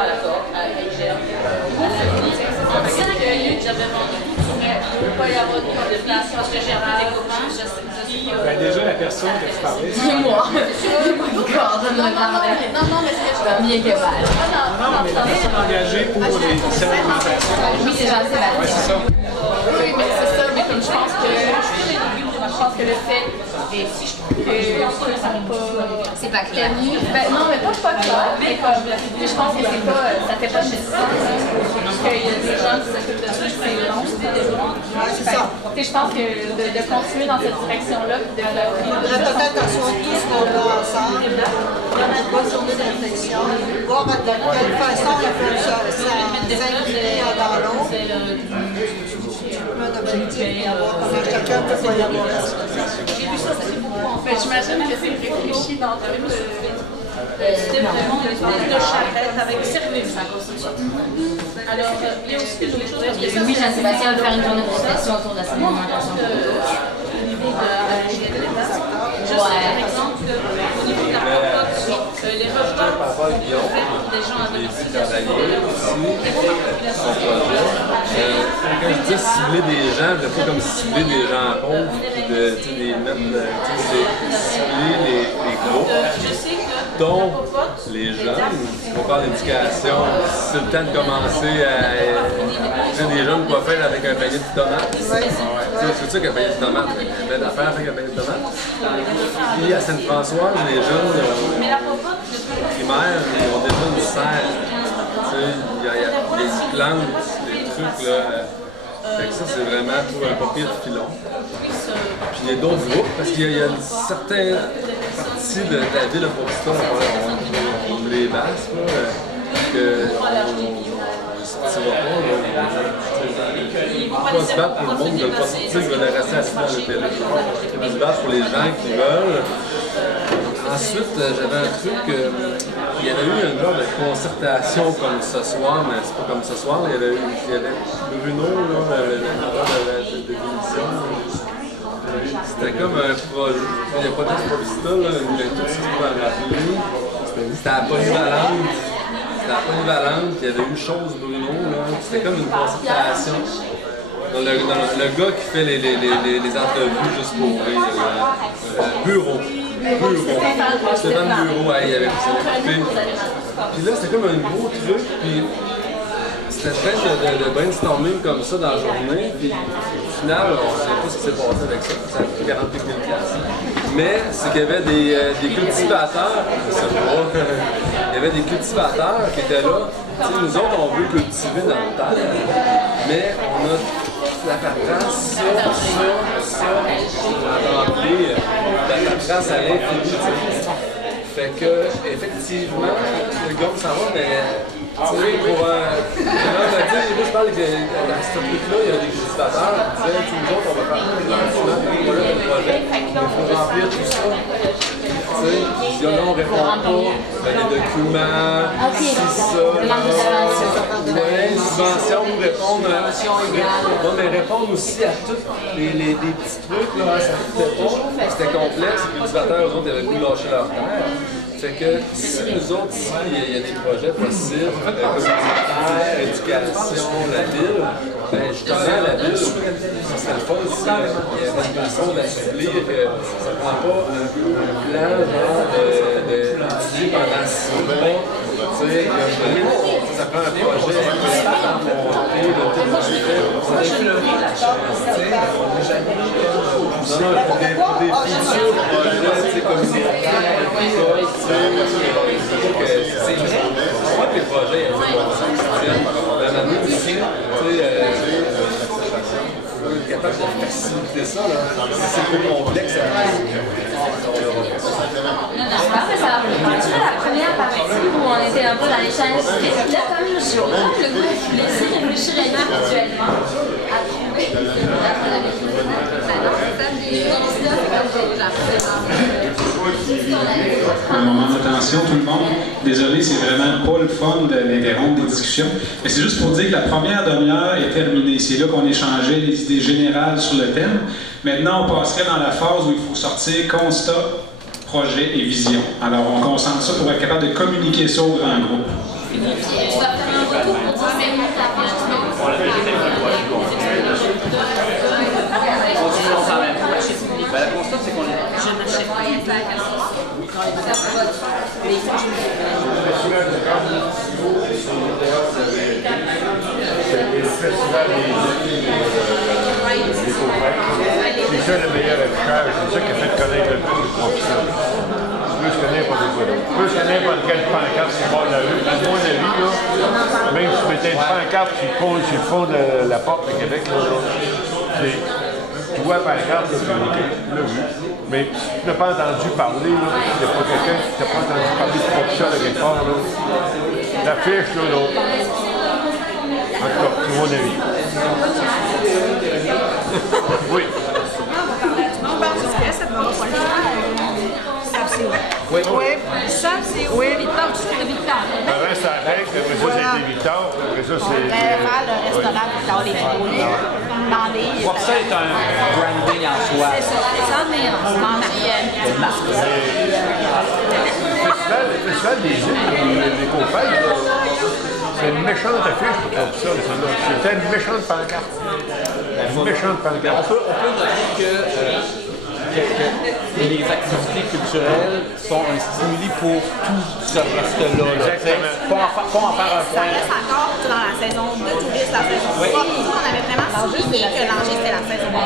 à l'accord à IGA. J'avais vendu tout, mais il ne peut pas y avoir de place parce que j'ai appris des copains. Ben déjà, la personne que tu parlais. Dis-moi. Non, mais c'est que je suis bien que mal. Non, mais la personne engagée pour les systèmes d'alimentations. Oui, c'est gentil. Oui, c'est ça. Oui, mais c'est ça, mais comme je pense que le fait, et si je trouve que ça n'est pas... C'est pas clair. Non, mais pas clair, mais je pense que c'est pas, ça fait pas chez ça. Parce qu'il y a des gens qui s'occupent de ça, c'est long, c'est ça. Je pense que de continuer dans cette direction-là, de peut-être asseoir tous nos bras ensemble, faire une bonne journée de réflexion, voir de quelle façon ils peuvent s'impliquer dans l'autre. D'objectifs, voir comment chacun peut collaborer. J'ai vu ça aussi beaucoup en fait. J'imagine que c'est réfléchi dans le c'était vraiment une espèce de charrette avec service à cause de ça. Alors, il y a aussi des autres choses. Oui, Jean-Sébastien veut faire une journée de réflexion autour de la alimentation. Au niveau de la je sais par exemple qu'au niveau de la popote, les repas qu'on peut faire pour des gens avec un quand je dis cibler des gens, je ne pas comme cibler des gens pauvres, de les mettre, cibler les gros. Donc, les jeunes, on parle d'éducation, c'est le temps de commencer à... des jeunes quoi faire avec un panier de tomates. C'est sûr qu'un panier de tomates, il y a plein d'affaires avec un panier de tomates. Puis à Sainte-Françoise, les jeunes primaires, ils ont déjà une serre. Il y a des plantes, des trucs là. Fait que ça, c'est vraiment pour un pas pire filon. Puis il y a d'autres groupes, parce qu'il y a une certaine partie de la ville de Paupiston, on les Basques, que sortira pas. On va se battre pour le monde qui ne veut pas sortir, qui veut rester assis dans le télé. On va se battre pour les gens qui veulent. Ensuite, j'avais un truc, il y avait eu un genre de concertation comme ce soir, mais c'est pas comme ce soir. Il y avait Bruno, là, le de l'émission. C'était comme un projet, il n'y a pas de publicité, là, tout ce qu'on va rappeler. C'était à Polyvalente. C'était à Polyvalente, il y avait eu Chose Bruno, là. C'était comme une concertation. Le gars qui fait les entrevues juste pour rire, Bureau. Stéphane Bureau, il avait coupé. Puis là, c'était comme un gros truc, puis c'était très de brainstorming comme ça dans la journée, puis au final, on ne sait pas ce qui s'est passé avec ça, ça a coûté 48 000 $. Mais c'est qu'il y avait des cultivateurs, je sais pas, il y avait des cultivateurs qui étaient là. T'sais, nous autres, on veut cultiver notre terre, mais on a la paperasse, ça, on a rempli la paperasse à l'infini. Fait que, effectivement, le gars s'en va, mais tu sais, pour je parle que dans ce truc-là, il y a des cultivateurs qui disaient, nous autres, on va faire un projet, il faut remplir tout ça. Si là, on répond pas, des documents, si ça, ouais, subvention pour répondre, mais répondre aussi à tous les petits trucs, là, ça coûtait pas, c'était complexe, les cultivateurs, eux autres, ils avaient voulu lâcher leur terre. Fait que si nous autres, ici, il y a des projets possibles, communautaires, éducation, la ville, ben justement, la ville, ça serait le fun si il y avait une façon d'assouplir que ça ne prend pas un plan d'étudier pendant 6 mois. Ça prend un projet à monter, de tout pour des futurs projets communautaires, c'est vrai que les projets, la manière aussi, capable de faciliter ça, c'est trop complexe à ça va continuer la première partie où on était un peu dans l'échange. Là, comme je suis le goût de vous laisser réfléchir individuellement à trouver un moment d'attention, tout le monde. Désolé, c'est vraiment pas le fun d'interrompre des discussions. Mais c'est juste pour dire que la première demi-heure est terminée. C'est là qu'on échangeait les idées générales sur le thème. Maintenant, on passerait dans la phase où il faut sortir constat, projet et vision. Alors, on concentre ça pour être capable de communiquer ça au grand groupe. La constante, c'est qu'on je n'achète pas les c'est ça le meilleur affichage, c'est ça qui a fait connaître le plus le professeur. Plus que n'importe quoi d'autre. Plus que n'importe quelle pancarte sur le bord de la rue. À mon avis, là, même si tu mettais une pancarte sur le fond de la porte de Québec, là, tu vois la pancarte, tu l'as vu. Mais si tu n'as pas entendu parler, il n'y a pas quelqu'un qui t'a pas entendu parler du professeur de quelque part, l'affiche, là, en tout cas, c'est mon avis. Oui. Oui. Ça, c'est où Victor, tu sais de Victor. Avant, c'est la règle, après ça, c'était Victor, après ça, c'est... Le restaurant Victor, les Frolets, dans les... Pour ça, c'est un branding en soi. C'est ça, mais en arrière. Le festival des îles, les Copains, c'est une méchante affiche pour ça, c'était une méchante pancarte. Une méchante pancarte. On peut noter que les activités culturelles sont un stimuli pour tout ce reste-là. Pas en faire un point. Ça reste encore dans la saison de touristes, la saison 3. Nous, on avait vraiment souligné que l'enjeu, c'était la saison 1.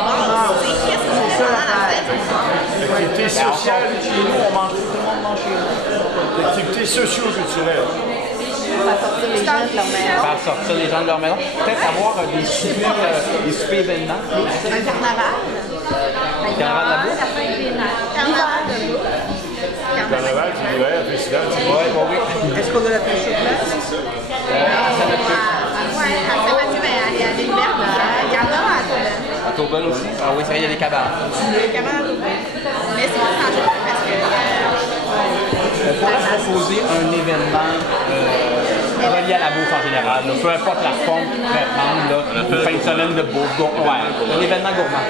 Qu'est-ce que c'est ça dans la saison 1? L'activité sociale. Chez nous, on mange, tout le monde mange chez nous. L'activité socio-culturelle. Faire sortir les gens de leur maison. Peut-être avoir des soupers événements. Un carnaval. Le carnaval de la bouffe. Carnaval de bouffe. Carnaval, tu dirais, un festival, tu dirais. Oui. Est-ce qu'on a la pêche sur place? Ouais, à Saint-Mathieu, ben, à l'Hilbert, il y en a à Tourben. À Tourben aussi? Ah oui, c'est vrai, il y a des cabanes. Des cabanes à Tourben. Mais c'est pas changé parce que... On pourrait proposer un événement relié à la bouffe en général. Là. Peu importe la forme qu'il pourrait prendre, là, une fin de semaine de bouffe. Ouais, un événement gourmand.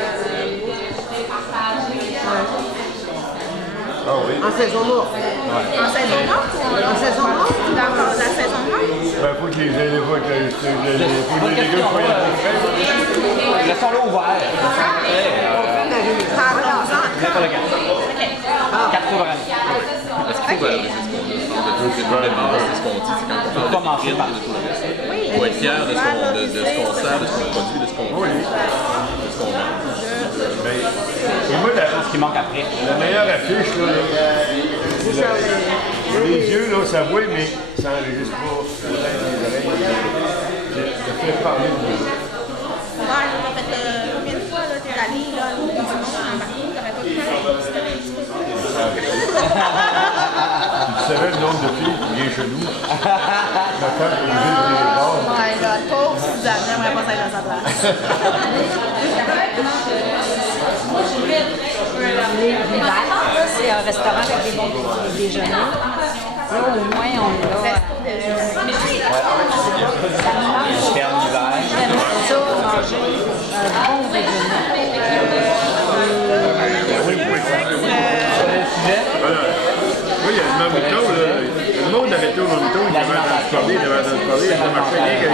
Ah oui. En saison morte. Ouais. En saison morte? En saison morte? Dans la saison morte? Ben, faut que les éléphants, faut que les légumes soient frais. Laissons-le ouvert. Par là, N'importe quand. OK. 4 jours par année. Est-ce qu'il faut valoriser ce qu'on dit? C'est ce qu'on dit, c'est quand on parle de vitrine de tout le reste. Il faut être fier de ce qu'on sert, de ce qu'on produit, de ce qu'on fait, de ce qu'on mange. Et moi, ce qui manque après. La meilleure affiche, là, les yeux, là, ça voit, mais ça n'enregistre pas les oreilles. Ça fait parler de nous. Ouais, t'as fait combien de fois, là, t'es allé, là, au bout du monde en bateau, t'aurais pas pu faire un petit peu plus. Tu savais le nombre de filles qui viennent chez nous. Ma femme est obligée de les voir. Oh my God, pauvre Suzanne, j'aimerais pas être à sa place. L'hiver, c'est un restaurant avec des bons déjeuners. Là, au moins, on l'a. Ferme l'hiver. J'aime ça, manger un bon déjeuner. Oui, il y a le mamouton, là. Le monde arrêtait au mamouton, il avait entendu parler, ça marchait bien avec les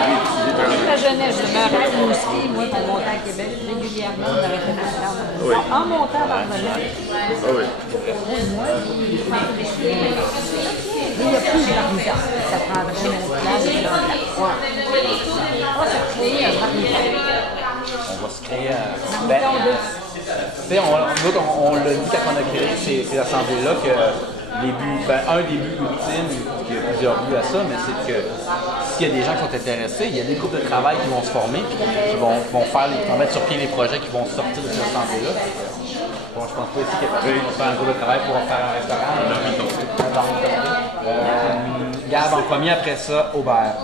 étrangers. La jeunesse, je me rappelle aussi, moi, pour monter à Québec, régulièrement, on arrêtait de faire. Oui. En montant par le Ah oui. il n'y a plus de marmitage. Ça prendrait une place de longtemps. On va se créer un marmitage. On va se créer on l'a dit quand on a créé ces assemblées-là que un des buts ultimes, il y a plusieurs buts à ça, mais c'est que s'il y a des gens qui sont intéressés, il y a des groupes de travail qui vont se former, qui vont mettre sur pied les projets qui vont sortir de cette assemblée-là. Bon, je pense pas ici qu'il y a personne qui va faire un groupe de travail pour faire un restaurant. Gab en premier, après ça, Aubert.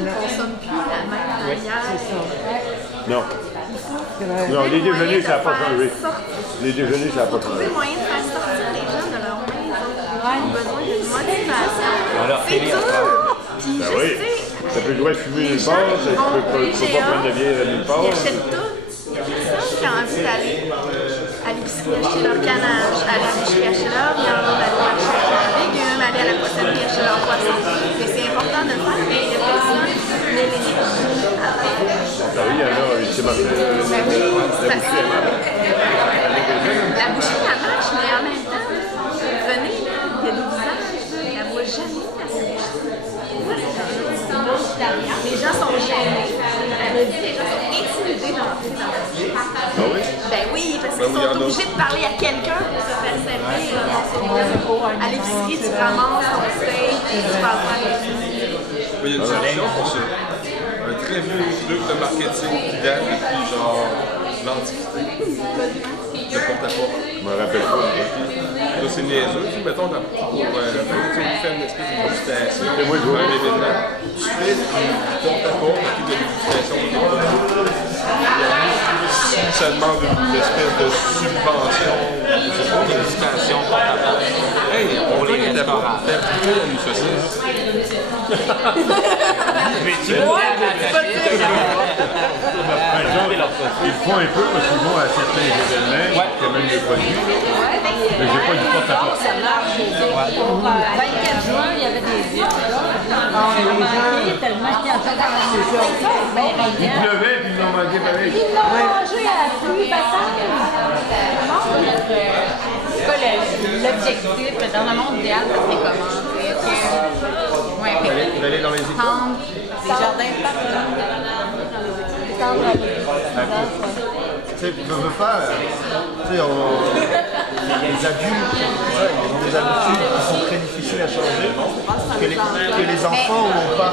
Ne consomme plus la même manière. Non. Non, les déjeuners, ça n'a pas changé. Les déjeuners, ça n'a pas changé. Trouver le moyen de faire sortir les gens de leur maison. Ils ont besoin d'une motivation. C'est dur. Puis Ben je oui. sais. Ça peut le droit de fumer nulle part, tu peux pas prendre de bière nulle part. Ils achètent tout. Il y a personne qui a envie d'aller à l'épicerie acheter leur canage, aller à l'épicerie acheter leur viande, aller acheter leurs légumes, aller à la poissonnerie acheter leur poisson. Mais c'est important de le faire. Il y a personne qui met l'énergie à faire. Ben oui, il y en a, c'est marché. La boucherie, elle marche, mais en même temps, venez, il y a des visages, elle ne voit jamais à sa boucherie. Les gens sont gênés. Elle a dit les gens sont intimidés d'entrer dans la boucherie. Ah oui? Ben oui, parce qu'ils sont obligés de parler à quelqu'un pour se faire servir. À l'épicerie, tu ramasses ton steak, tu parles pas à l'épicerie. Il y a une solution pour ça. Un très vieux truc de marketing qui date depuis genre l'Antiquité. De porte-à-porte. Je me rappelle pas. Là, c'est niaiseux. Mettons, pour tu fais une espèce de dégustation. C'est moi, je vois un événement. Tu fais du porte-à-porte qui de dégustation de si ça demande une espèce de subvention, je sais pas, dégustation porte-à-porte. Hey, on les porte-à-porte. Faire goûter à une saucisse. Ils font un peu parce qu'ils vont à certains événements, quand même des produits, mais j'ai pas du porte-à-porte. Ça marche. Pour 24 juin, il y avait des villes. Ils l'ont manqué tellement qu'il y en a. Il pleuvait puis ils l'ont manqué pareil. Ils l'ont mangé à la pluie battante. C'est quoi l'objectif dans un monde idéal, ça serait comment? D'aller dans les écoles. Prendre des jardins partout. Tu sais, je veux faire. Tu sais, les adultes, ils ont des habitudes qui sont très difficiles à changer, que les enfants n'ont pas.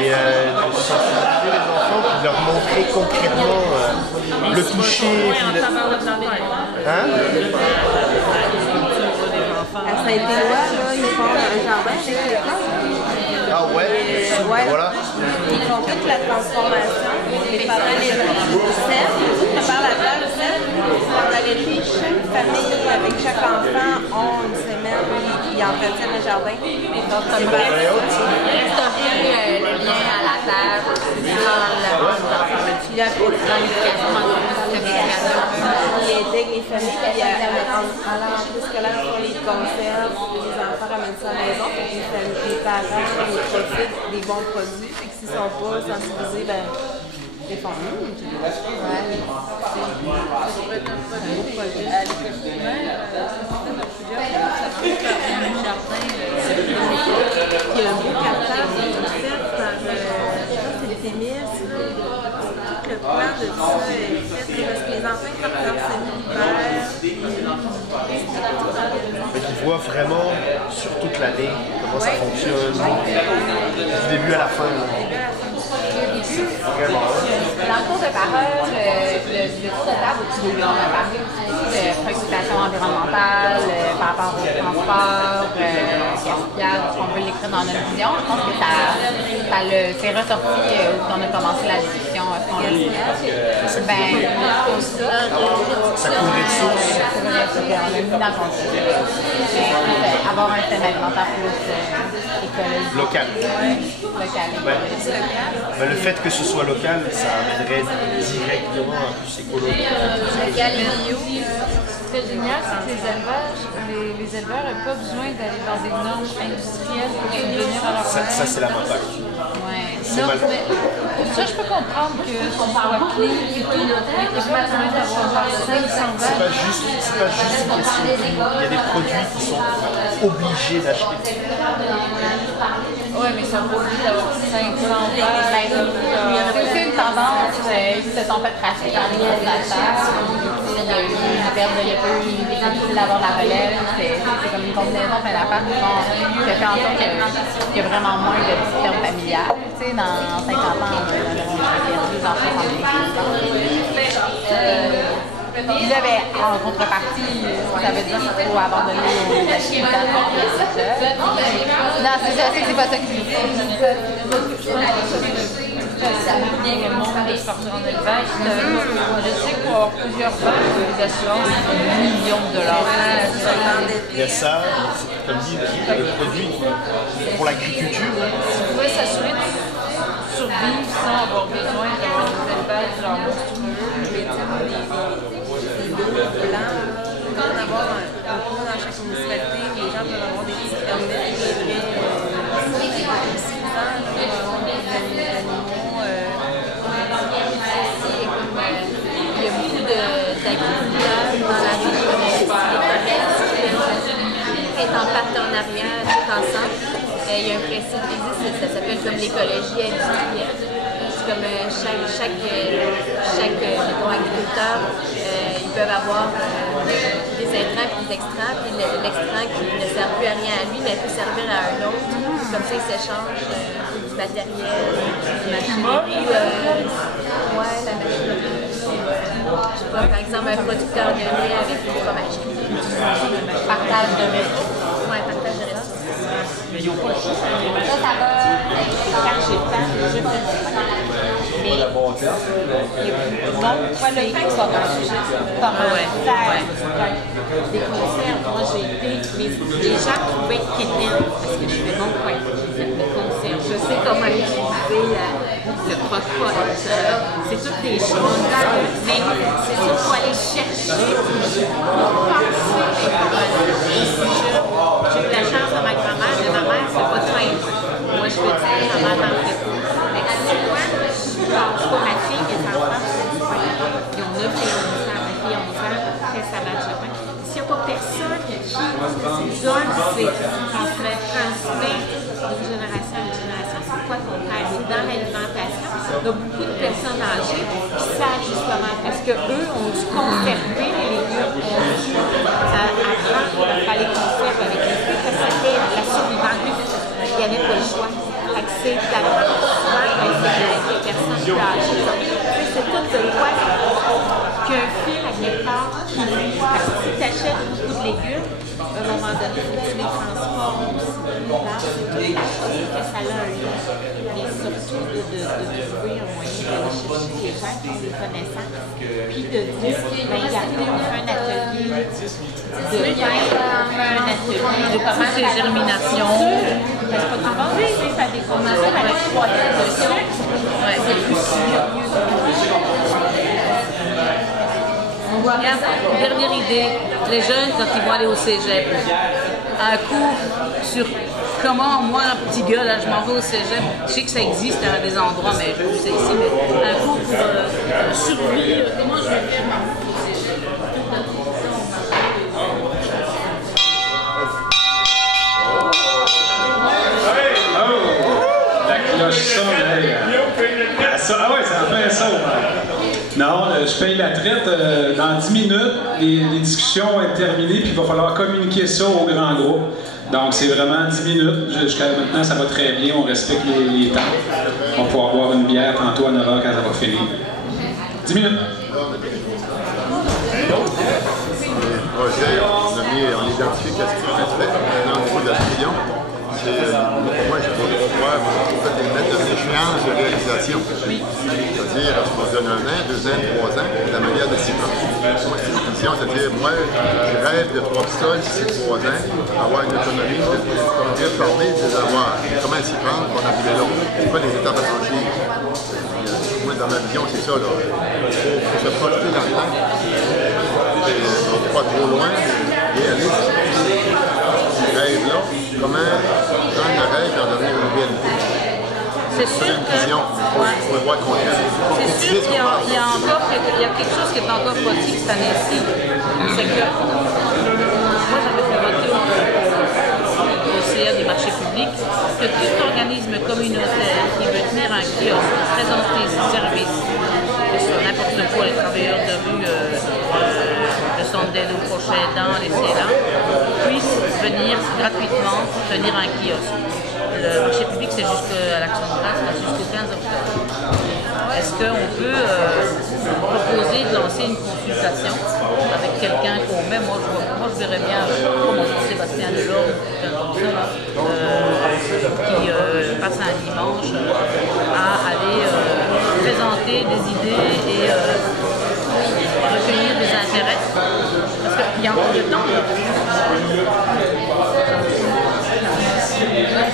Et de sensibiliser les enfants, puis leur montrer concrètement le toucher. Puis À Saint-Éloi, là, ils font un jardin avec les plantes. Ah ouais? Voilà. Ils font toute la transformation. Les parents les sèvent, ils préparent la terre, le sèvent. Dans la laiterie, chaque famille avec chaque enfant ont une semaine, ils entretiennent le jardin. Donc, c'est pareil. Restaurer le lien à la terre, Puis la planification, ils intègrent les familles, puis en l'entrée scolaire, ils conservent, les enfants ramènent ça à la maison, puis les parents ils profitent des bons produits, puis s'ils ne sont pas sensibilisés, ben, ils font il y a un beau cartable fait par c'est Témis. Tout le plan de ça est fait parce que les enfants partent leur semi-hiver. Ils voient vraiment sur toute l'année comment ça fonctionne, du début à la fin. Dans le cours de parole, le cours de table, on a parlé aussi de préoccupation environnementale par rapport au transport, gaspillage, on veut l'écrire dans notre vision. Je pense que c'est ressorti quand on a commencé la discussion. Ça couvrait de source. On l'a mis dans le contexte. Avoir un système alimentaire plus écologique. Local. Ben, le fait que ce soit local, ça amènerait directement à plus écologique. Ce qui est génial, c'est que les éleveurs n'ont pas besoin d'aller dans des normes industrielles pour subvenir à leur problème. Ça c'est l'avantage. Ouais. Non, mais ça, je peux comprendre que ce soit clean et tout, mais que pas besoin d'avoir 500 C'est pas juste une question. Il y a des produits qui sont obligés d'acheter. Oui, mais ils sont pas obligés d'avoir 500 balles. C'est aussi une tendance, ils se sont fait racheter par les grossistes. Il y a eu une perte de difficile d'avoir la relève. C'est comme une combinaison plein d'affaires qui fait en sorte qu'il y a vraiment moins de petites fermes familiales. Tu sais, dans 50 ans, on a perdu dans 75 ans. Puis là, ben, en contrepartie, ça veut dire qu'il faut abandonner les agriculteurs. Non, c'est ça, c'est pas ça que je dis. Ça me bien que le monde de sortir en élevage. Je sais que pour avoir plusieurs vaches, les assurances, c'est millions de dollars. Il y a ça, comme dit, le produit pour l'agriculture. Si vous pouvez s'assurer de survivre sans avoir besoin d'avoir des élevages genre monstrueux, Quand on avoir un coin dans chaque municipalité, les gens peuvent avoir des petits permis, il y a beaucoup d'agriculteurs dans la région des commerces qui est en partenariat tout ensemble. Il y a un principe qui existe, ça s'appelle comme l'écologie industrielle. C'est comme chaque agriculteur, ils peuvent avoir des intrants et des extrants, puis l'extrant qui ne sert plus à rien à lui, mais peut servir à un autre. Comme ça, ils s'échangent du matériel, du machinerie. Ouais, la machinerie. Je sais pas, par exemple, un producteur de lait avec une fromagerie. Partage de ressources. Oui, partage de ressources. Mais ils n'ont pas le choix. Ça va cacher le temps. Mais le pain qui va dans le sujet. Comme des conserves, moi j'ai été, les gens trouvaient quétaine parce que je fais mon coin de conserve. Je sais comment utiliser le croque-pot. C'est toutes des choses, mais c'est ça qu'il faut aller chercher. J'ai eu la chance avec ma mère, mais ma mère c'est pas de pain. Moi je veux dire, ma mère n'en fait pas. Mais c'est quoi? Je pense pas ma fille, mes enfants, ils ont 9 et 11 ans, ma fille a 11 ans, très ça marche le pain. S'il n'y a pas personne qui donne, c'est transmet d'une génération à une génération, c'est quoi qu'on fait? C'est dans l'alimentation. Il y a beaucoup de personnes âgées qui savent justement, parce qu'eux ont dû conserver les légumes, apprendre à faire les conserves avec les fruits, parce que c'était la survivante. Il n'y avait pas le choix. C'est d'apprendre souvent avec les personnes plus âgées. C'est tout de quoi qu'un fil à quelque part qui lui, si tu achètes beaucoup de légumes, à un moment donné, il faut que tu les transformes, que ça a un lien. Et surtout de trouver un moyen d'aller chercher les gens qui ont des connaissances, puis de dire, ben regardez, on fait un atelier de pain, un atelier de toutes ces germinations. Parce que tu vas faire des formations avec 3 têtes de sucre. Ouais, c'est plus curieux. Regarde, dernière idée, les jeunes, quand ils vont aller au cégep, un cours sur comment, moi, un petit gars, là, je m'en vais au cégep, je sais que ça existe à des endroits, mais je sais ici, mais un cours pour survie, comment je vais faire mon cours au cégep. La cloche sonne, ah ouais, ça en fait ça. Non, je paye la traite. Dans 10 minutes, les discussions vont être terminées, puis il va falloir communiquer ça au grand groupe. Donc, c'est vraiment 10 minutes. Jusqu'à maintenant, ça va très bien. On respecte les temps. On va pouvoir boire une bière tantôt à 9h quand ça va finir. 10 minutes. On identifie qu'est-ce qui est fait dans le niveau de la vision. Moi, je vois des mettre de l'échéance de réalisation. C'est-à-dire, est-ce qu'on donne 1 an, 2 ans, 3 ans, la manière de s'y prendre. Moi, c'est une vision, c'est-à-dire, moi, je rêve de 3 pistoles d'ici 3 ans, avoir une autonomie, de former, de les avoir. Comment s'y prendre pour en arriver là? C'est pas les étapes à franchir. Moi, dans ma vision, c'est ça, là. Il faut se projeter dans le temps. Pas trop loin, réaliste. Rêve là, comment prendre le rêve et en devenir une réalité. C'est sûr que... C'est sûr qu'il y a encore quelque chose qui est encore possible cette année-ci. C'est que moi j'avais fait voter au CA des marchés publics que tout organisme communautaire qui veut tenir un kiosque, présenter ses services, que ce soit n'importe quoi, les travailleurs de rue, le centre d'aide aux proches aidants, les CELA, puissent venir gratuitement tenir un kiosque. Le marché public, c'est jusqu'à l'Action de grâce, jusqu'au 15 octobre. Est-ce qu'on peut proposer de lancer une consultation avec quelqu'un qu'on met? Moi, je verrais bien, comme Jean-Sébastien Delorme, qui passe un dimanche à aller présenter des idées et recueillir des intérêts. Parce qu'il y a encore de temps.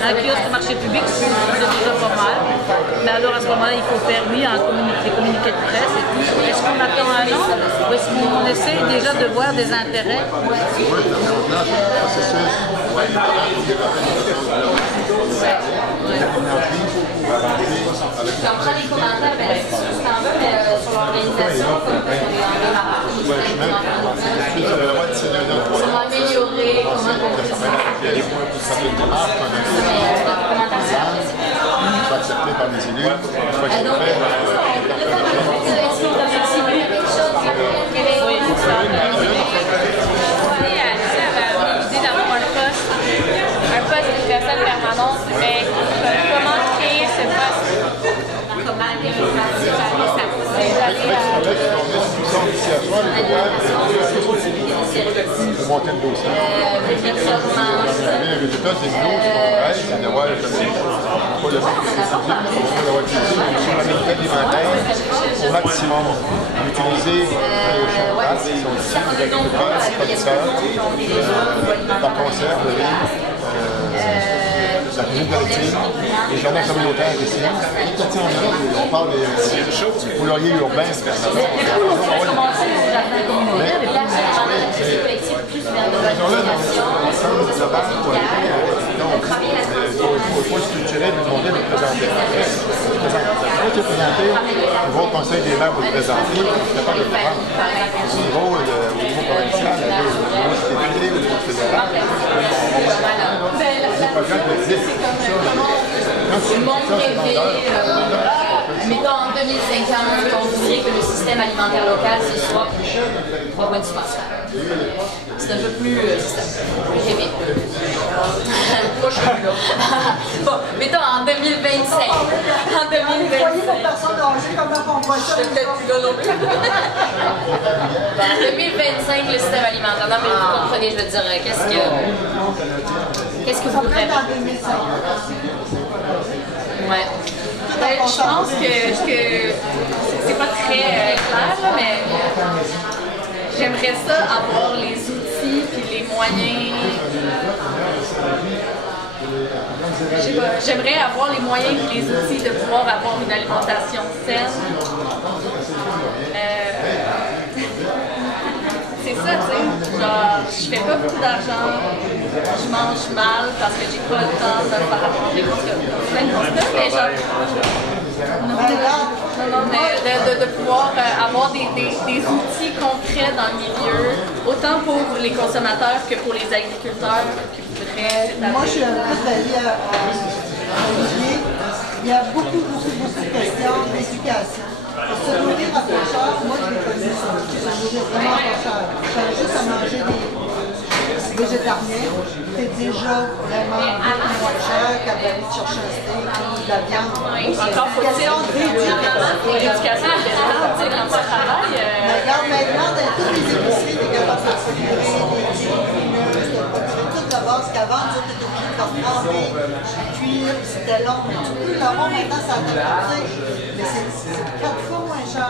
Un kiosque de marché public, c'est déjà pas mal. Mais alors à ce moment-là, il faut faire, oui, des communiqués de presse et tout. Est-ce qu'on attend 1 an ou est-ce qu'on essaie déjà de voir des intérêts? J'en prends les commentaires, mais si tu t'en veux, mais sur l'organisation, comme comment améliorer, comment accepté par les élus, un poste de personne permanente, mais comment créer ce poste? Comment monter le dossier. Le résultat, c'est nous, c'est d'avoir pas le fait alimentaire au maximum. Utiliser les champs qui sont ici, les agriculteurs, les producteurs, la conserve, le riz, la cuisine collective, les jardins communautaires ici. On parle des poulaillers urbains. Il faut structurer, lui demander de le présenter. Quand tu es présenté, il va au conseil des maires pour le présenter, il est capable de le prendre. Au niveau provincial, au niveau fédéré, au niveau fédéral, des programmes de 10, quand tu fais ça, c'est vendeur. mettons en 2050, on voudrait que le système alimentaire local, ce soit pas loin du superstar. C'est un peu plus rêvé. Moi, je suis plus là. Bon, mettons en 2025. En 2025. Personne âgée, comment on voit ça? Je suis peut-être plus là non plus. En 2025, le système alimentaire. Non, mais vous comprenez, je veux dire, qu'est-ce que vous voudrez? En 2005. Ouais. Ben, je pense que c'est pas très clair, là, mais j'aimerais ça avoir les outils puis les moyens. Je sais pas, j'aimerais avoir les moyens et les outils de pouvoir avoir une alimentation saine. C'est ça, tu sais. Genre, je fais pas beaucoup d'argent, je mange mal parce que j'ai pas le temps de me faire apprendre des constats, mais genre. Non, mais de pouvoir avoir des outils concrets dans le milieu, autant pour les consommateurs que pour les agriculteurs qui voudraient. Moi, je suis un peu d'avis à Olivier. Il y a beaucoup de questions d'éducation. Pour se nourrir à peu cher, moi je l'ai connu ça. Se nourrir vraiment à peu cher. J'avais juste à manger des végétariens. C'était déjà vraiment beaucoup moins cher qu'aller chercher un steak ou de la viande. Encore faut-il l'éducation quand ça travaille. Mais regarde maintenant, dans toutes les épiceries, t'es capable de procurer des légumineuses, de procurer toute la base qu'avant, tu étais obligé de faire tremper, cuire, c'était long. Tu peux l'avoir maintenant, ça a dépassé. Mais c'est 4 fois moins cher.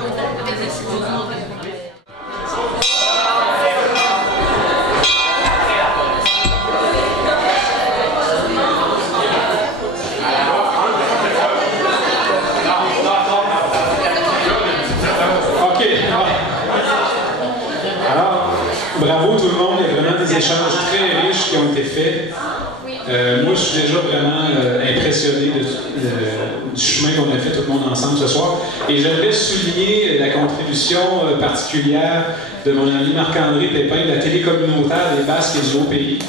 OK. Alors, bravo tout le monde. Il y a vraiment des échanges très riches qui ont été faits. Moi, je suis déjà vraiment impressionné du chemin qu'on a fait tout le monde ensemble ce soir. Et j'aimerais souligner la contribution particulière de mon ami Marc-André Pépin de la télé communautaire des Basques et du Haut-Pays.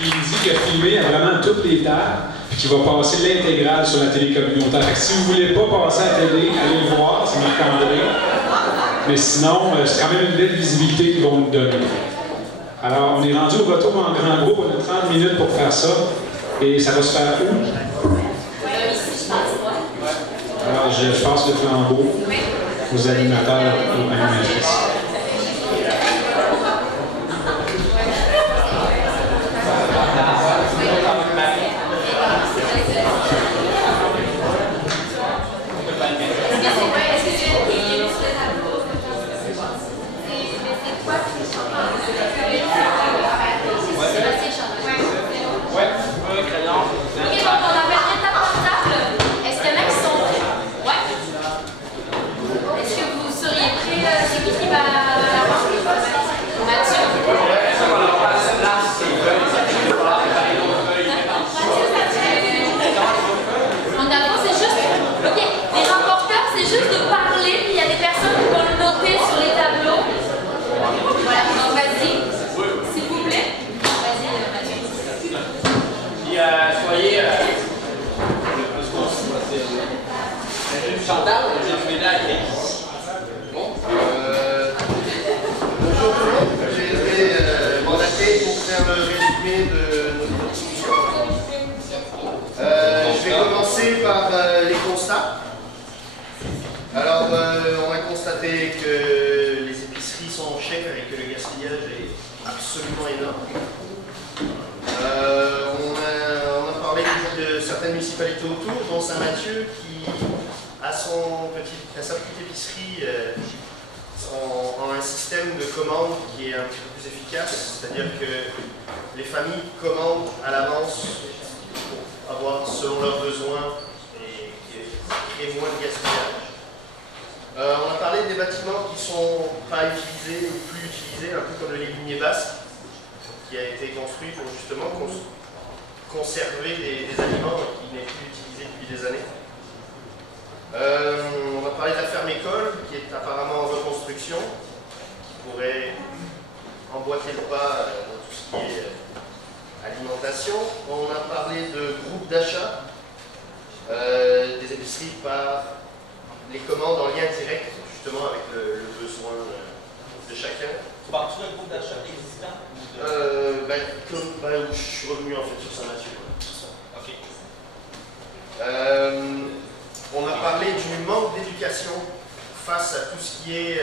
Il dit qu'il a filmé à vraiment toutes les tables et qu'il va passer l'intégrale sur la télé communautaire. Fait que si vous ne voulez pas passer à la télé, allez le voir, c'est Marc-André. Mais sinon, c'est quand même une belle visibilité qu'ils vont nous donner. Alors, on est rendu au retour en grand groupe. On a 30 minutes pour faire ça. Et ça va se faire où? Alors, je passe le flambeau aux animateurs et aux animatrices. Chantal, j'ai une médaille. Bonjour tout le monde, j'ai été mandaté pour faire le résumé de notre discussion. Je vais commencer par les constats. Alors, on a constaté que les épiceries sont en chèque et que le gaspillage est absolument énorme. On a parlé de certaines municipalités autour, dont Saint-Mathieu, qui à sa petite épicerie ont un système de commande qui est un petit peu plus efficace, c'est-à-dire que les familles commandent à l'avance pour avoir selon leurs besoins et créer moins de gaspillage. On a parlé des bâtiments qui ne sont pas utilisés ou plus utilisés, un peu comme le légumier basque, qui a été construit pour justement conserver des aliments qui n'est plus utilisés depuis des années. On va parler de la ferme-école qui est apparemment en reconstruction, qui pourrait emboîter le pas dans tout ce qui est alimentation. On a parlé de groupes d'achat, des épiceries par les commandes en lien direct justement avec le besoin de chacun. Tu parles-tu d'un groupe d'achat existant? Je suis revenu en fait sur Saint-Mathieu. OK. On a parlé du manque d'éducation face à tout ce qui est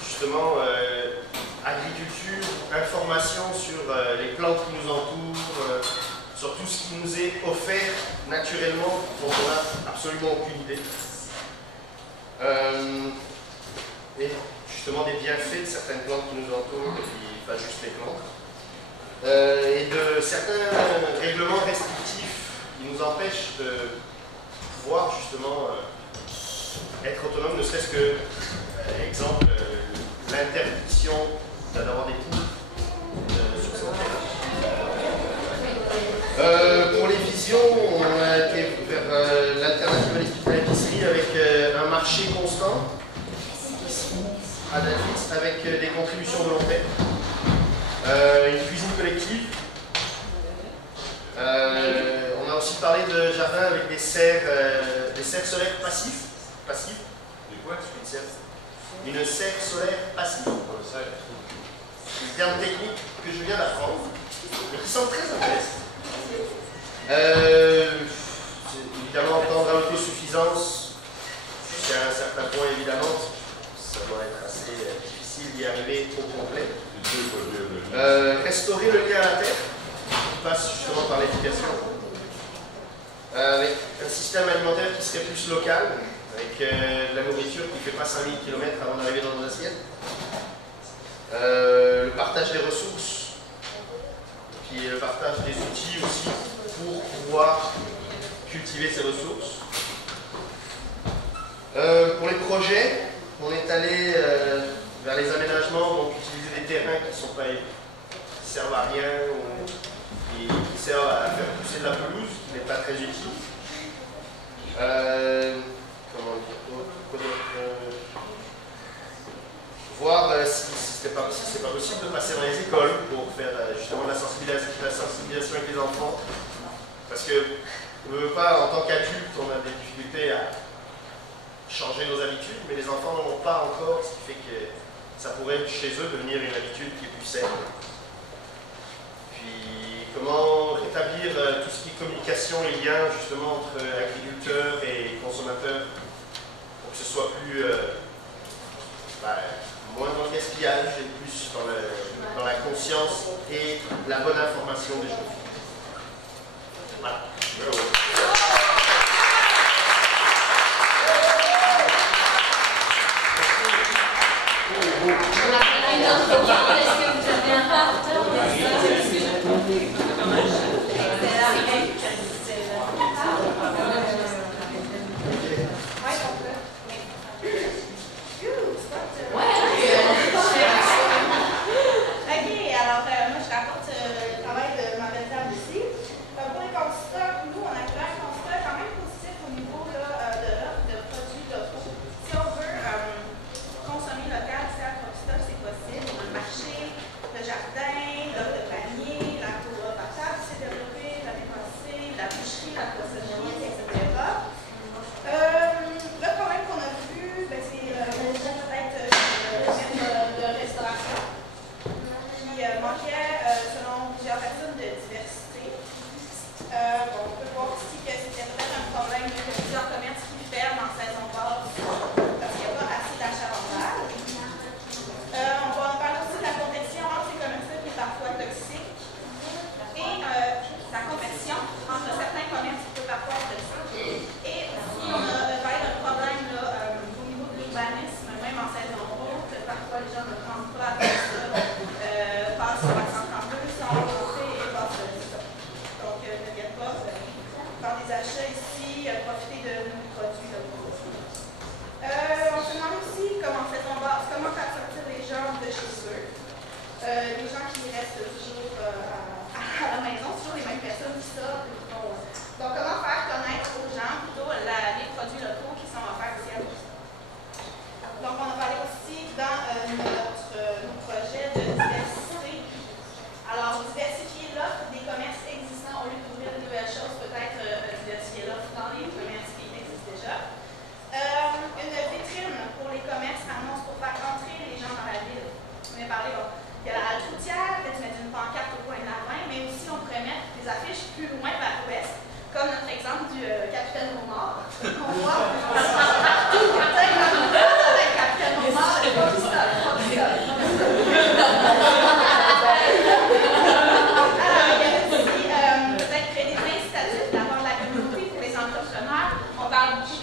justement agriculture, information sur les plantes qui nous entourent, sur tout ce qui nous est offert naturellement, dont on n'a absolument aucune idée. Et justement des bienfaits de certaines plantes qui nous entourent, et puis pas juste les plantes. Et de certains règlements restrictifs qui nous empêchent de pouvoir justement être autonome, ne serait-ce que, exemple, l'interdiction d'avoir des poules sur son terrain. Pour les visions, on a été vers l'alternative à l'épicerie avec un marché constant, avec des contributions volontaires, une cuisine collective. On a aussi parlé de jardin avec des serres solaires passifs. De quoi? Une serre solaire passive. C'est un terme technique que je viens d'apprendre, mais qui semble très intéressant. Évidemment, tendre à l'autosuffisance, jusqu'à un certain point, évidemment, ça doit être assez difficile d'y arriver au complet. Restaurer le lien à la terre, qui passe justement par l'éducation. Avec un système alimentaire qui serait plus local, avec de la nourriture qui ne fait pas 5000 km avant d'arriver dans nos assiettes. Le partage des ressources, puis le partage des outils aussi pour pouvoir cultiver ces ressources. Pour les projets, on est allé vers les aménagements, donc utiliser des terrains qui servent à rien ou qui servent à faire pousser de la pelouse, qui n'est pas très utile. Comment dire, quoi d'autre, voir si c'est pas possible de passer dans les écoles pour faire justement de la sensibilisation avec les enfants. Parce que on ne veut pas, en tant qu'adulte, on a des difficultés à changer nos habitudes, mais les enfants n'en ont pas encore, ce qui fait que ça pourrait chez eux devenir une habitude qui est plus saine. Puis comment rétablir tout ce qui est communication et lien justement entre agriculteurs et consommateurs pour que ce soit plus moins dans le gaspillage et plus dans la conscience et la bonne information des choses. Voilà. On a une autre question. Est-ce que vous avez un rapporteur de Ok, alors moi je rapporte le travail de Margarita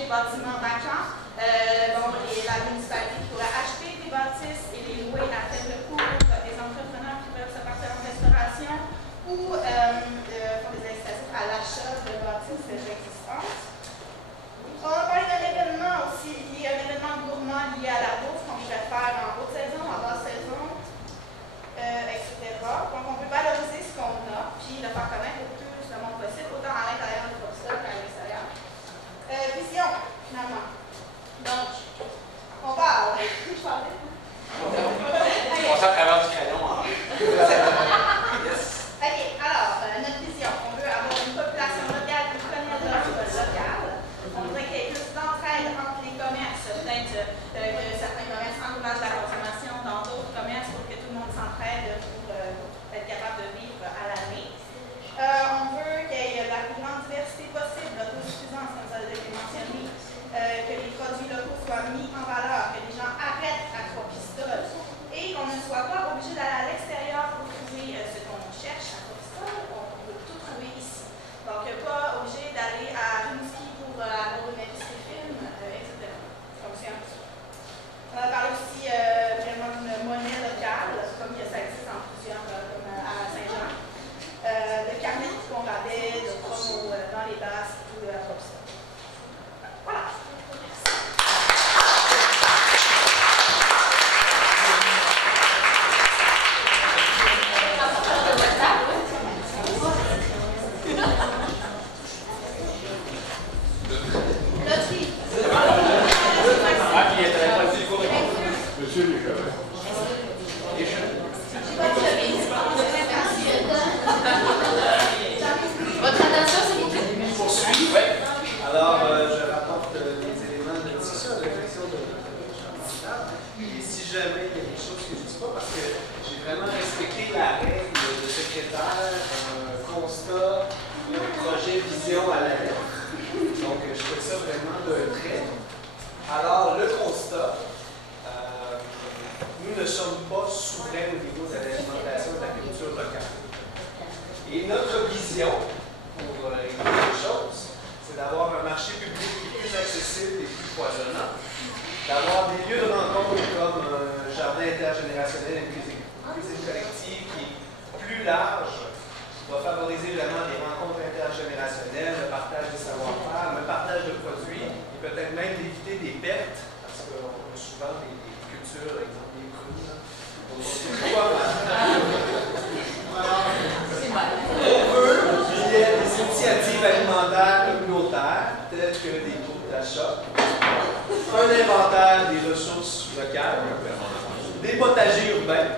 des bâtiments vacants. La municipalité pourrait acheter des bâtisses et les louer à faible coût pour des entrepreneurs qui veulent se partir en restauration ou font des incitations à l'achat de bâtisses déjà existantes. On va parler d'un événement aussi lié à un événement gourmand lié à la bouffe qu'on pourrait faire en haute saison, en basse saison, etc. Donc on peut valoriser ce qu'on a puis le faire connaître au plus le monde possible, autant à l'intérieur du Popstock qu'à l'extérieur. Vision, finalement. Donc, on parle. Je parlais. On s'en travers du crayon. Ok, alors, notre vision. On veut avoir une population locale qui connaît l'offre locale. On voudrait qu'il y ait plus d'entraide entre les commerces. Peut-être que certains commerces encouragent la consommation dans d'autres commerces pour que tout le monde s'entraide pour être capable de vivre à l'année. On veut qu'il y ait la plus grande diversité possible, l'autosuffisance, comme ça a été mentionné. Que les produits locaux soient mis en valeur, que les gens arrêtent à trois pistoles et qu'on ne soit pas obligé d'aller à l'extérieur pour trouver ce qu'on cherche à trois pistoles. On peut tout trouver ici. Donc, pas obligé d'aller à Rimouski pour avoir une épicerie film, etc. Donc, c'est un petit peu. On a parlé aussi vraiment d'une monnaie locale, comme que ça existe en plusieurs, comme à Saint-Jean. De carnet de coupons rabais, de promos dans les basses ou de la trois pistoles. Voilà. Votre attention, s'il vous plaît. Poursuis. Oui. Alors, je rapporte les éléments de discussion de réflexion de et si jamais il y a des choses que je ne dis pas, parce que j'ai vraiment respecté la règle de secrétaire, constat, projet, vision à la lettre. Donc, je fais ça vraiment d'un trait. Alors, le constat, nous ne sommes pas souverains au niveau de l'alimentation et de la culture locale. Et notre vision, pour régler les choses, c'est d'avoir un marché public qui est plus accessible et plus foisonnant, d'avoir des lieux de rencontre comme un jardin intergénérationnel, une cuisine collective qui est plus large, qui va favoriser vraiment des rencontres intergénérationnelles, le partage des savoir-faire, le partage de produits, et peut-être même d'éviter des pertes, parce qu'on a souvent des cultures, par exemple des crues, on veut qu'il y ait des initiatives alimentaires communautaires, telles que des groupes d'achat, un inventaire des ressources locales, des potagers urbains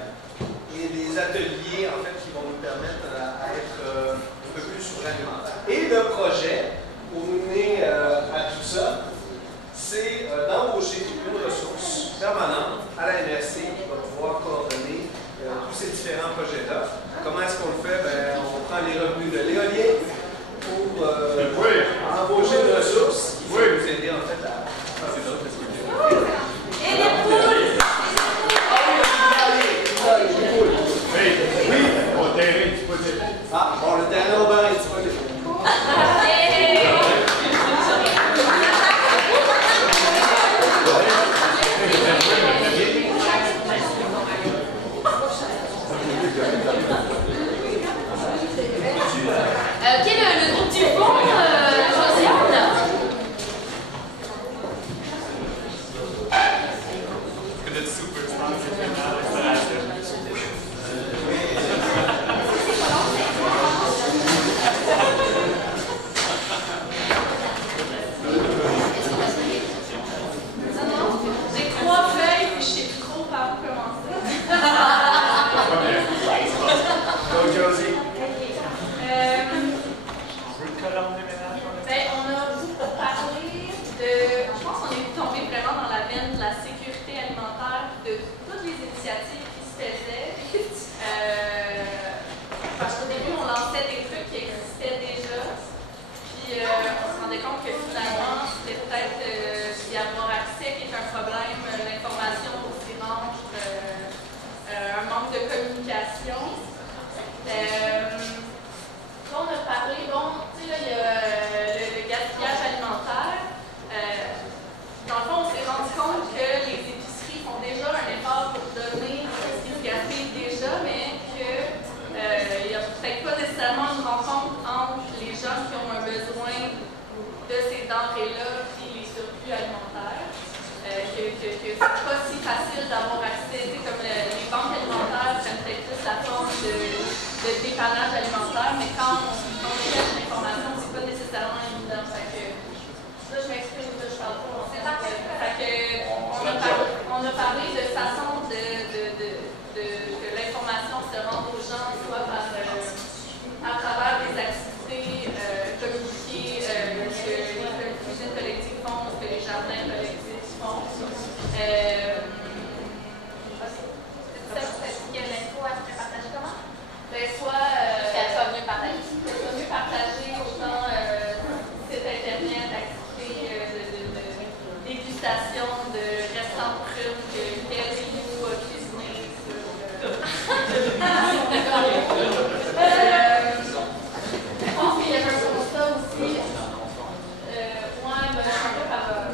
et des ateliers en fait, qui vont nous permettre à être un peu plus souverain alimentaire. Et le projet, pour mener à tout ça, c'est d'embaucher une ressource permanente à la MRC qui va pouvoir coordonner tous ces différents projets-là. Comment est-ce qu'on le fait? Ben, on prend les revenus de l'éolien pour embaucher une ressource qui va nous aider en fait à faire ces autres activités. Et les poules! Oui, mon terrain est disponible. Ah, bon, le terrain au bar est disponible. Quel est le groupe du fond, Josiane? J'ai 3 feuilles, puis je sais plus trop par où commencer. Go, Josie. Ben, on a beaucoup parlé de. Je pense qu'on est tombé vraiment dans la veine de la sécurité alimentaire, de toutes les initiatives qui se faisaient. Parce qu'au début, on lançait des trucs qui existaient déjà. Puis on se rendait compte que finalement, c'était peut-être y avoir accès qui est un problème, l'information aussi range, un manque de communication. On a parlé, bon, tu sais, là, il y a le gaspillage alimentaire. dégustation de restants de prunes que Kelly a cuisiné sur... Je pense qu'il y avait un constat aussi. Moi, je suis un peu faveur.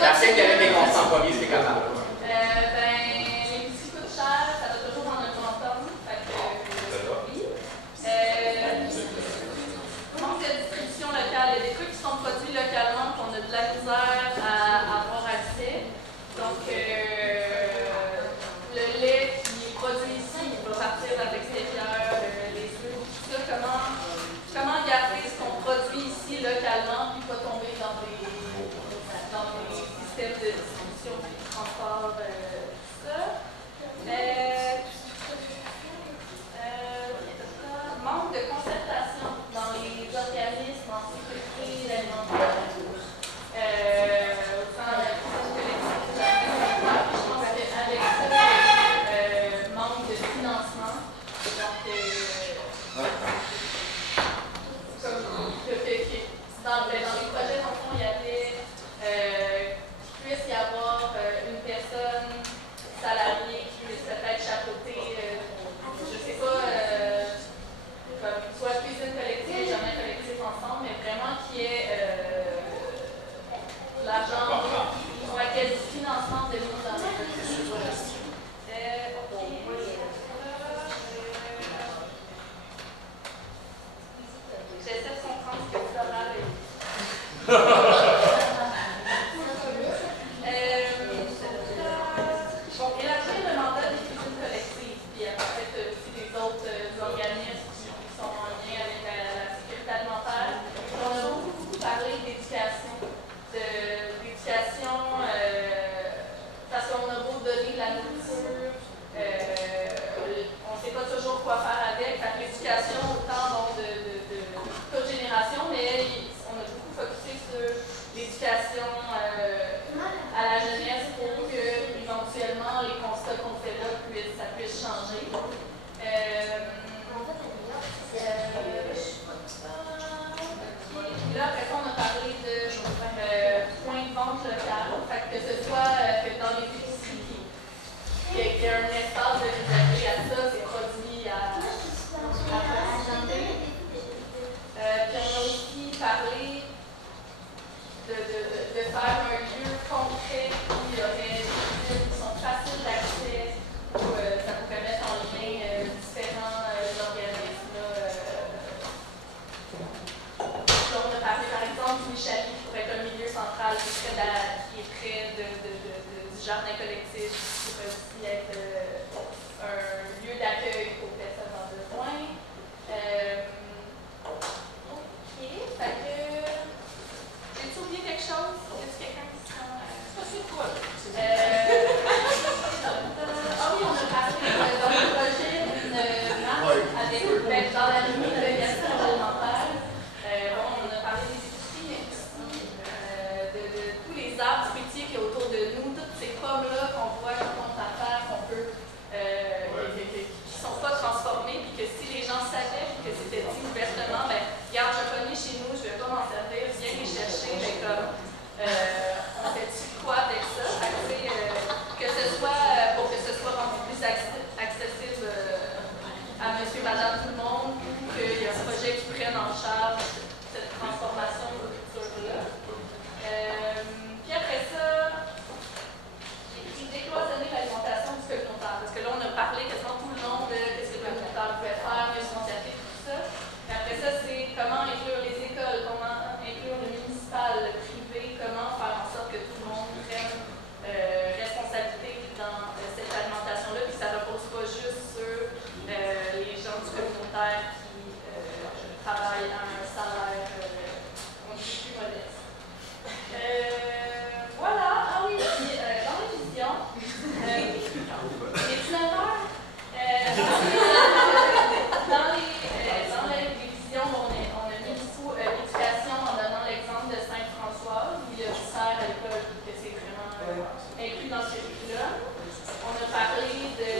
J'essaie qu'il y avait des constants pas c'est capable. L'épicerie coûte cher, ça va toujours dans notre ensemble. Fait que oui. Manque de distribution locale. Il y a des trucs qui sont produits localement qu'on a de la misère à avoir accès. Donc, le lait qui est produit ici, il va partir à l'extérieur, les œufs, tout ça. Comment garder ce qu'on produit ici localement puis pas tomber dans des systèmes de distribution et de transport, tout ça. Manque de concertation dans les organismes en sécurité alimentaire. Autant la collectivité, je pense qu'avec ça, manque de financement. Donc, dans les projets, dans le fond, il y avait qu'il puisse y avoir une personne salariée qui puisse peut-être chapeauter, je ne sais pas, comme soit cuisine collective et jardin collectif ensemble, mais vraiment qu'il y ait l'argent qu'il y ait du financement de mise en œuvre. J'essaie de comprendre ce que vous avez dit. Bon, élargir le mandat des cuisines collectives, puis peut-être aussi des autres organismes qui sont en lien avec la sécurité alimentaire. On a beaucoup parlé d'éducation. Parce qu'on a beau donner de la nourriture, on ne sait pas toujours quoi faire avec. Fait que l'éducation, autant donc, de toute génération, mais on a beaucoup focusé sur l'éducation à la jeunesse pour que, éventuellement, les constats qu'on fait là, ça puisse changer. Là, après ça, on a parlé de points de vente local. Fait que ce soit que dans les épiceries, qu'il y ait un espace de réservé à ça, c'est produit à proximité. Puis on a aussi parlé de faire un lieu concret où il y aurait des cuisines qui sont faciles d'accès, où ça pourrait mettre en lien différents organismes. On a parlé par exemple du Michali qui pourrait être un milieu central qui est près du jardin collectif, qui pourrait aussi être un lieu d'accueil pour personnes en besoin. Ok, fait que. J'ai-tu oublié quelque chose? Est-ce quelqu'un qui sent. C'est quoi? Ah oui, on a parlé dans le projet d'une marque avec dans la limite de gastronomie alimentaire. On a parlé des épiceries, mais aussi de tous les arbres fruitiers qui sont autour de nous, toutes ces pommes-là qu'on voit quand on s'affaire, qui ne sont pas transformées, puis que si les gens savaient que c'était dit ouvertement, ben, regarde, je connais chez nous, je ne vais pas m'en servir, viens les chercher, mais comme, on fait-tu quoi avec ça? Que ce soit, pour que ce soit rendu plus accessible à monsieur, madame, tout le monde, ou qu'il y a un projet qui prenne en charge cette transformation de culture-là. Puis après ça, j'ai écrit décloisonner l'alimentation du communautaire. Parce que là, on a parlé quasiment tout le long de ce que le communautaire pouvait faire, mieux s'initier, tout ça. Et après ça, c'est comment inclure les écoles, comment inclure le municipal, le privé, comment faire en sorte que tout le monde prenne responsabilité dans cette alimentation-là, puis que ça ne repose pas juste sur les gens du communautaire qui travaillent à un salaire un peu plus modeste. Voilà, ah oui, puis dans les visions, les finalement, dans les visions, on a mis sous éducation en donnant l'exemple de Sainte-Françoise, où il y a du cerf à l'école, que c'est vraiment inclus dans ce curriculum. On a parlé de.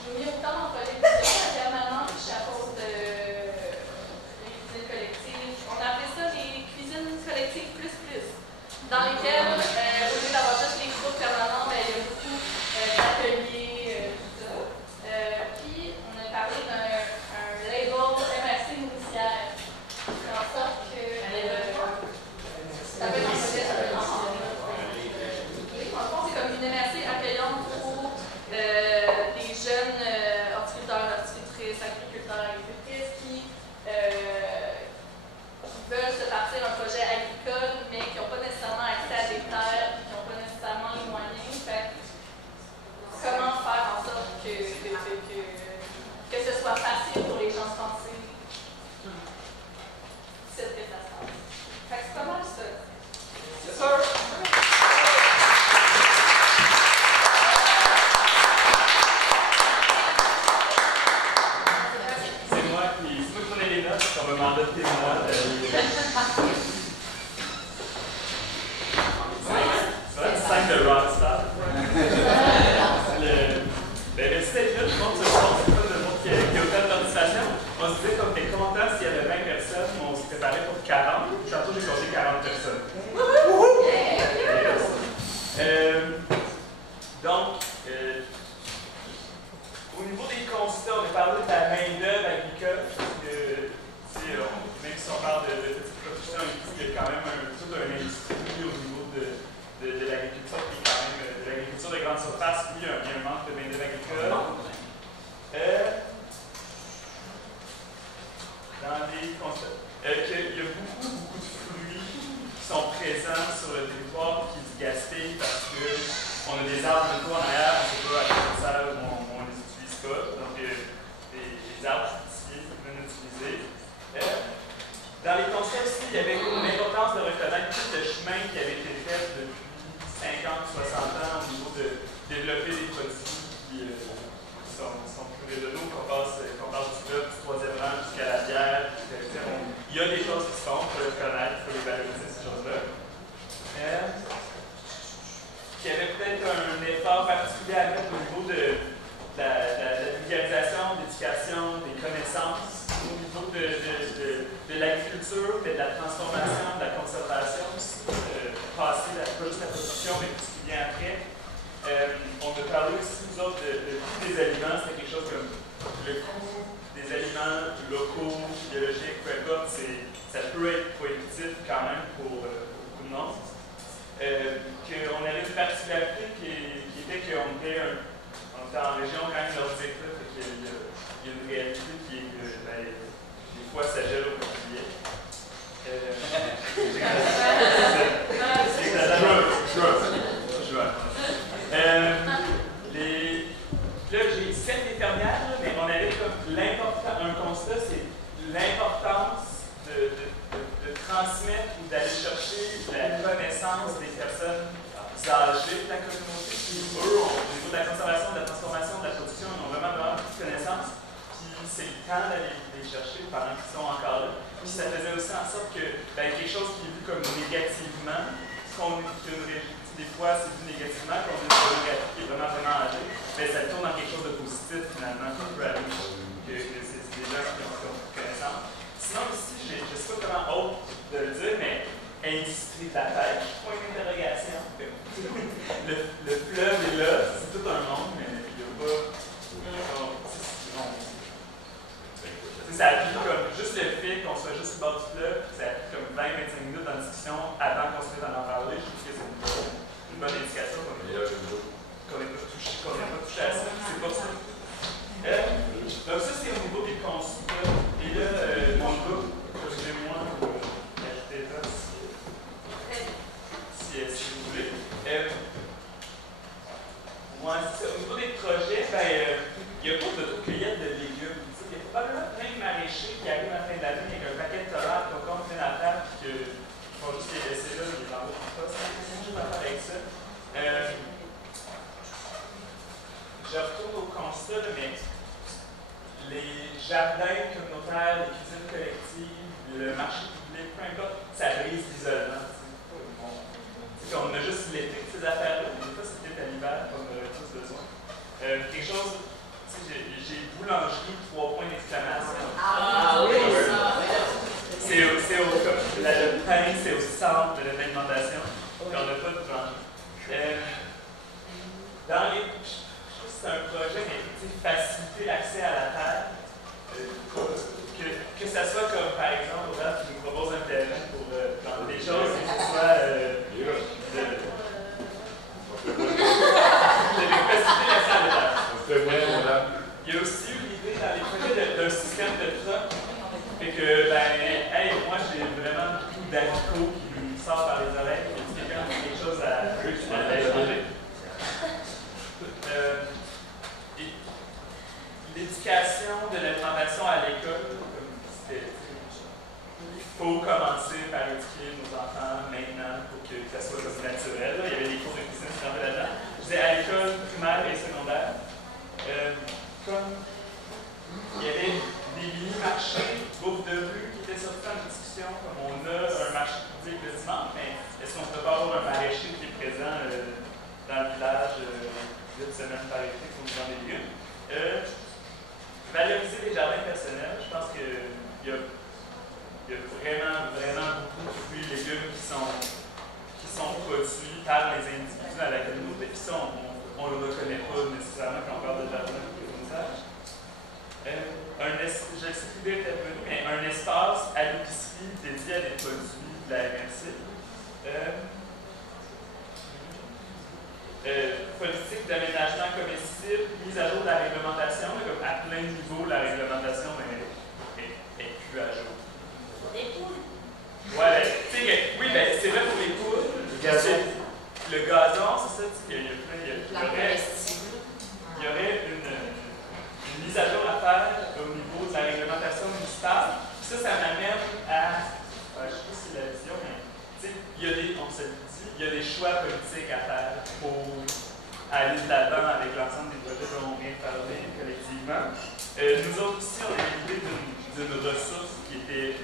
J'ai mis autant en télévision, la permanente qui chapeaute les cuisines va m'en adopter moi. C'est vrai, scène de Rockstar. Le stage là, tout le monde se sent, c'est pas le monde qui a autant de participation. On se disait qu'on était content s'il y avait 20 personnes, mais on se préparait pour 40. Tantôt, j'ai compté 40 personnes. Donc, au niveau des constats, on a parlé de la main-d'œuvre agricole. Même si on parle de petite production, il y a quand même toute une industrie au niveau de l'agriculture, qui est quand même de l'agriculture de grande surface, oui, il y a un manque de main-d'œuvre agricole. Dans les constats, qu'il y a beaucoup de fruits qui sont présents sur le territoire qui se gaspillent parce qu'on a des arbres de en arrière, on ne sait pas à quoi ça sert ou on ne les utilise pas. Donc, des arbres fruitiers non utilisés. Dans les constats aussi, il y avait l'importance de reconnaître tout le chemin qui avait été fait depuis 50-60 ans au niveau de développer des produits qui sont plus régionaux, qu'on passe du fleuve, du troisième rang jusqu'à la bière. Il y a des choses qui se font, il faut les reconnaître, il faut les valoriser, ces choses-là. Il y avait peut-être un effort particulier à mettre au niveau de la vulgarisation, de l'éducation, des connaissances, au niveau de l'agriculture, de la transformation, de la conservation, passer pas juste la production, mais tout ce qui vient après. On a parlé aussi, nous autres, de coût des aliments. C'était quelque chose comme le coût des aliments locaux, biologiques, peu importe, ça peut être prohibitif quand même pour beaucoup de monde. Qu'on avait une particularité qui était qu'on était en région quand même nordique, là, fait qu'il y a une réalité qui est que des fois ça gèle au quotidien. Là, j'ai 7 déterminants, mais on avait comme un constat, c'est l'importance de transmettre ou d'aller chercher la connaissance des personnes âgées de la communauté qui, eux, au niveau de la conservation, de la transformation, de la production, ils ont vraiment beaucoup de connaissances. Puis c'est le temps d'aller les chercher pendant qu'ils sont encore là. Puis ça faisait aussi en sorte que quelque chose qui est vu comme négativement, des fois c'est vu négativement, qu'on dit que qui est vraiment âgé, mais ça tourne dans quelque chose de positif finalement, qui peut aller, que c'est des gens qui ont connaissance. Sinon ici, je ne sais pas comment autre de le dire, mais industrie de la pêche, point d'interrogation. Le fleuve est là, c'est tout un monde, mais il n'y a pas. Ça a pris comme juste le fait qu'on soit juste au bord du fleuve, ça a pris comme 20-25 minutes dans la discussion avant qu'on se mette à en parler. Je trouve que c'est une bonne indication qu'on n'ait pas touché à ça. C'est pas ça. Donc ça, c'est au niveau des constats. Et là, mon groupe, je vais moi ajouter ça si vous voulez. Moi, au niveau des projets, il y a pas d'autocueillette de légumes. Il y a probablement plein de maraîchers qui arrivent à la fin de l'année avec un paquet de tomates, concombres, plein à table, puis qu'ils font juste les laisser là, ils les envoient en poste. C'est juste à faire avec ça. Je retourne au constat, mais les jardins communautaires, les cuisines collectives, le marché public, peu importe, ça brise l'isolement. On a juste l'été de ces affaires-là, mais des fois c'est peut-être à l'hiver qu'on aurait tous besoin. Quelque chose, j'ai boulangerie, 3 points d'exclamation. Ah oui! Le pain, c'est au centre de l'alimentation. On n'a pas de boulangerie. Dans les. C'est un projet, mais faciliter l'accès à la terre. Que ça soit comme, par exemple, Olaf qui nous propose un terrain pour des choses, que ce soit faciliter l'accès à la terre. Il y a aussi eu l'idée dans les projets d'un système de troc. Fait que, moi j'ai vraiment beaucoup d'haricots qui me sortent par les oreilles. Il y a quelqu'un qui a quelque chose à changer. L'éducation de l'alimentation à l'école, il faut commencer par éduquer nos enfants maintenant pour que ça soit naturel. Il y avait des cours de cuisine qui rentraient là-dedans. Je disais à l'école primaire et secondaire, comme il y avait des mini-marchés, bouffe de rue qui petit privé intervenu, mais un espace à l'épicerie dédié à des produits de la MRC. Politique d'aménagement comestible, mise à jour de la réglementation, là, comme à plein niveau, la réglementation est plus à jour. Les poules. Ouais, oui, ben, c'est vrai pour les poules. Le gazon, c'est ça, il y aurait une mise à jour à faire au niveau de la réglementation municipale. Ça m'amène à, je ne sais pas si c'est la vision, mais il y a des, on se le dit, il y a des choix politiques à faire pour aller de l'avant avec l'ensemble des projets dont on vient de parler collectivement. Nous autres ici, on a l'idée d'une ressource qui était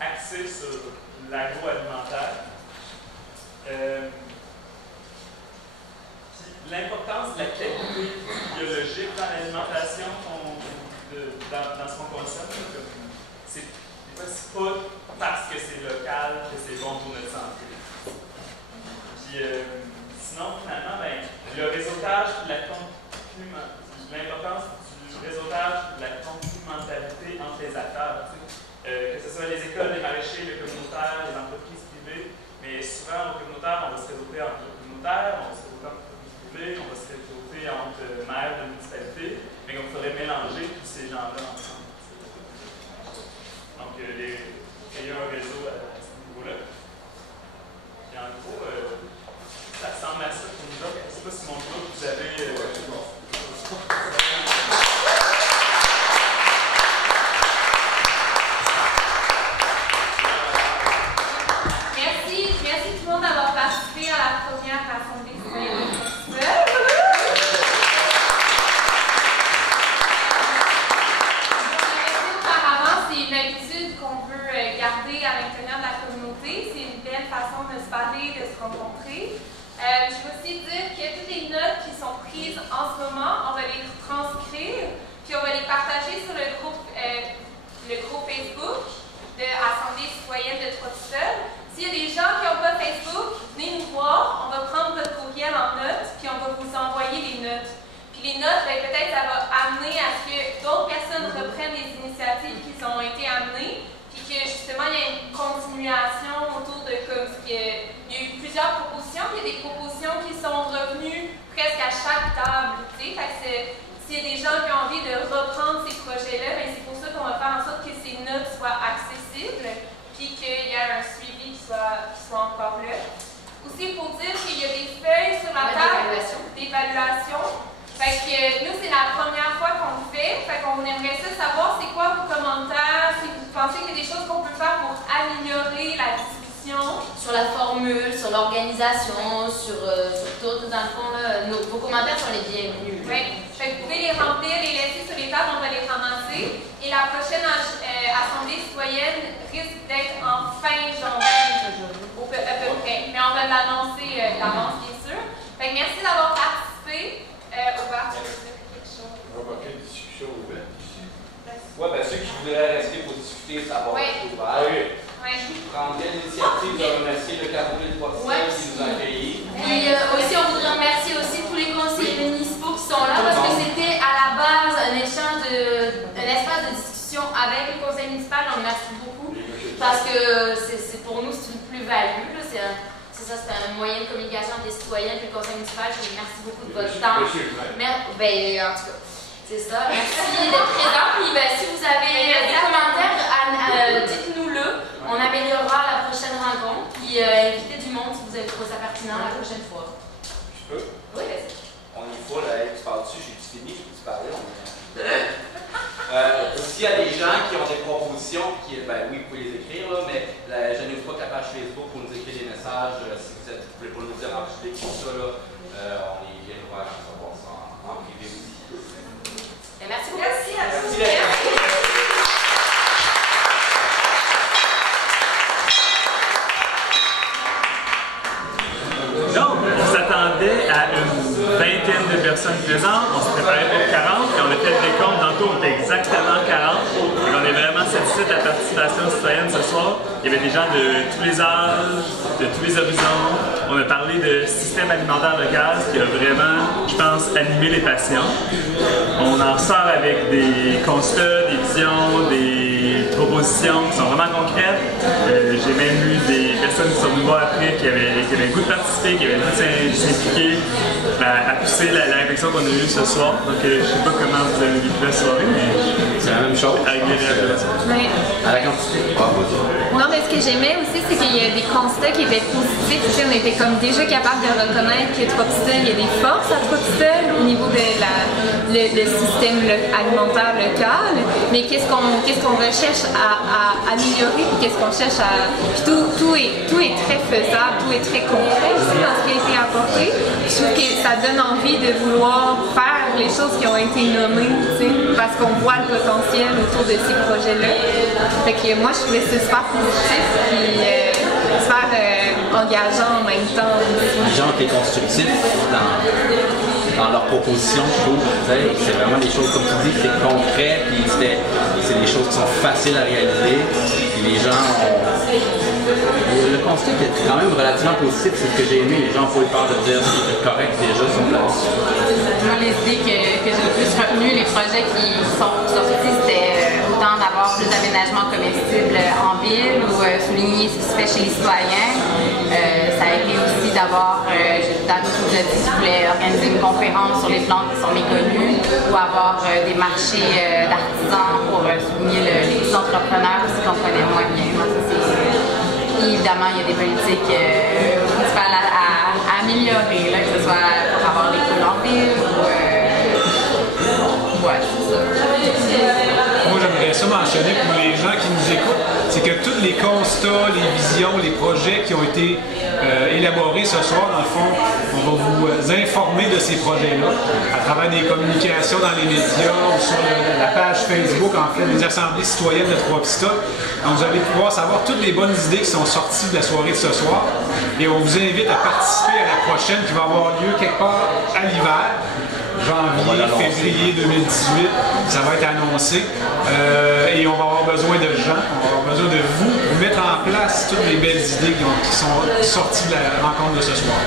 axée sur l'agroalimentaire. L'importance de la qualité biologique dans l'alimentation, dans ce qu'on consomme, c'est pas parce que c'est local que c'est bon pour notre santé. Puis, sinon, finalement, ben, le réseautage, l'importance du réseautage de la complémentarité entre les acteurs, que ce soit les écoles, les maraîchers, le communautaire, les entreprises privées, mais souvent au communautaire, on va se réseauter entre le communautaire, on va se réseauter entre l'entreprise privée, on va se réseauter entre maires de municipalité, mais il faudrait mélanger tous ces gens-là ensemble. Donc, créer un réseau à ce niveau-là. Et en gros, ça ressemble à ça pour nous autres. Je ne sais pas si mon groupe, vous avez... Merci tout le monde d'avoir participé à la première assemblée citoyenne. Auparavant, c'est une habitude qu'on peut garder à l'intérieur de la communauté. C'est une belle façon de se parler, de se rencontrer. Je veux aussi dire que toutes les notes qui sont prises en ce moment, on va les transcrire, puis on va les partager sur le groupe Facebook de l'Assemblée citoyenne de Trois-Tussauds. S'il y a des gens qui n'ont pas Facebook, venez nous voir, on va prendre votre courriel en notes, puis on va vous envoyer les notes. Puis les notes, ben, peut-être ça va amener à ce que d'autres personnes reprennent les initiatives qui ont été amenées, puis que justement il y a une continuation autour de comme il y a eu plusieurs propositions, il y a des propositions qui sont revenues presque à chaque table. Fait que s'il y a des gens qui ont envie de reprendre ces projets-là, ben, c'est pour ça qu'on va faire en sorte que ces notes soient accessibles, puis qu'il y ait un suivi qui soit encore là. Aussi, il faut dire qu'il y a des feuilles sur la table d'évaluation. Fait que nous, c'est la première fois qu'on le fait. Fait qu'on aimerait ça savoir c'est quoi vos commentaires, si vous pensez qu'il y a des choses qu'on peut faire pour améliorer la discussion. Sur la formule, sur l'organisation, sur tout. Dans le fond, là, vos commentaires sont les bienvenus. Oui. Fait que vous pouvez les remplir, les laisser sur les tables, on va les ramasser. Et la prochaine assemblée citoyenne risque d'être en fin janvier, à peu près. Mais on va l'annoncer d'avance, bien sûr. Fait que merci d'avoir participé. Aubert, tu veux dire quelque chose? On va manquer une discussion ouverte ici. Oui, bien ceux qui voudraient rester pour discuter, ça va être ouvert. Je prendrais l'initiative de remercier le cabinet de Trois-Tussauds qui nous a accueillis. Puis aussi, on voudrait remercier aussi tous les conseillers municipaux qui sont là parce que c'était à la base un échange un espace de discussion avec le conseil municipal. Donc merci beaucoup parce que pour nous c'est une plus-value. C'est un moyen de communication entre les citoyens et le conseil municipal. Merci beaucoup de votre temps. En tout cas, c'est ça. Merci d'être présent. Puis si vous avez des commentaires, dites-nous-le. On améliorera la prochaine rencontre. Puis invitez du monde si vous avez trouvé ça pertinent la prochaine fois. Je peux? Oui, vas-y. On y va, là, tu parles dessus, j'ai fini, je peux te parler. S'il y a des gens qui ont des propositions, ben oui, vous pouvez les écrire, là, mais gênez-vous pas que la page Facebook pour nous écrire des messages. Si vous ne voulez pas nous dire en public tout ça, là, on est bien ouvert à savoir ça en privé aussi. Merci beaucoup. Merci à tous. Donc, on s'attendait à une vingtaine de personnes présentes, on se préparait pour 40, et on a fait le décompte, tantôt on était exactement 40, et on est vraiment satisfait de la participation. participation citoyenne ce soir. Il y avait des gens de tous les âges, de tous les horizons. On a parlé de système alimentaire local, ce qui a vraiment, je pense, animé les passions. On en ressort avec des constats, des visions, des propositions qui sont vraiment concrètes. J'ai même eu des personnes qui sont venues voir après qui avaient le goût de participer, qui avaient le goût de s'impliquer, à pousser la réflexion qu'on a eue ce soir. Donc je ne sais pas comment vous avez vécu la soirée, mais c'est la même chose. Avec les révélations. À la quantité. Non, mais ce que j'aimais aussi, c'est qu'il y a des constats qui étaient positifs. Tu sais, on était comme déjà capable de reconnaître que Trois-Pistoles, il y a des forces à Trois-Pistoles au niveau de le système alimentaire local. Mais qu'est-ce qu'on recherche à améliorer, puis qu'est-ce qu'on cherche à... Puis tout est très faisable, tout est très concret aussi dans ce qui a été apporté. Je trouve que ça donne envie de vouloir faire les choses qui ont été nommées, tu sais, parce qu'on voit le potentiel autour de ces projets-là. Fait que moi, je trouvais ça super positif, puis super engageant en même temps. Les gens étaient constructifs dans leurs propositions, je trouve. C'est vraiment des choses, comme tu dis, c'est concret, puis c'est des choses qui sont faciles à réaliser. Puis les gens ont... Le constat était quand même relativement positif, c'est ce que j'ai aimé. Les gens n'ont pas eu peur de dire ce qui est correct déjà sur place. Moi, les idées que j'ai le plus retenues, les projets qui sont sortis, c'était autant d'avoir plus d'aménagements comestibles en ville ou souligner ce qui se fait chez les citoyens. Ça a été aussi d'avoir, dans tout ce que je dis, je voulais organiser une conférence sur les plantes qui sont méconnues ou avoir des marchés d'artisans pour souligner les petits entrepreneurs aussi qu'on connaît moins bien. Évidemment, il y a des politiques municipales à améliorer, là, que ce soit pour avoir les cours en ville ou... ouais, c'est ça. Moi, j'aimerais ça mentionner pour les gens qui nous écoutent, c'est que tous les constats, les visions, les projets qui ont été élaborés ce soir, dans le fond, on va vous informer de ces projets-là à travers des communications dans les médias ou sur la page Facebook, en fait, des assemblées citoyennes de Trois-Pistoles. Donc, vous allez pouvoir savoir toutes les bonnes idées qui sont sorties de la soirée de ce soir. Et on vous invite à participer à la prochaine qui va avoir lieu quelque part à l'hiver. Janvier, février 2018, ça va être annoncé. Et on va avoir besoin de gens, on va avoir besoin de vous pour mettre en place toutes les belles idées qui sont sorties de la rencontre de ce soir.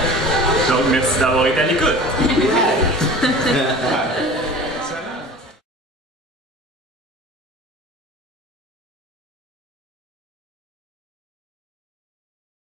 Donc, merci d'avoir été à l'écoute.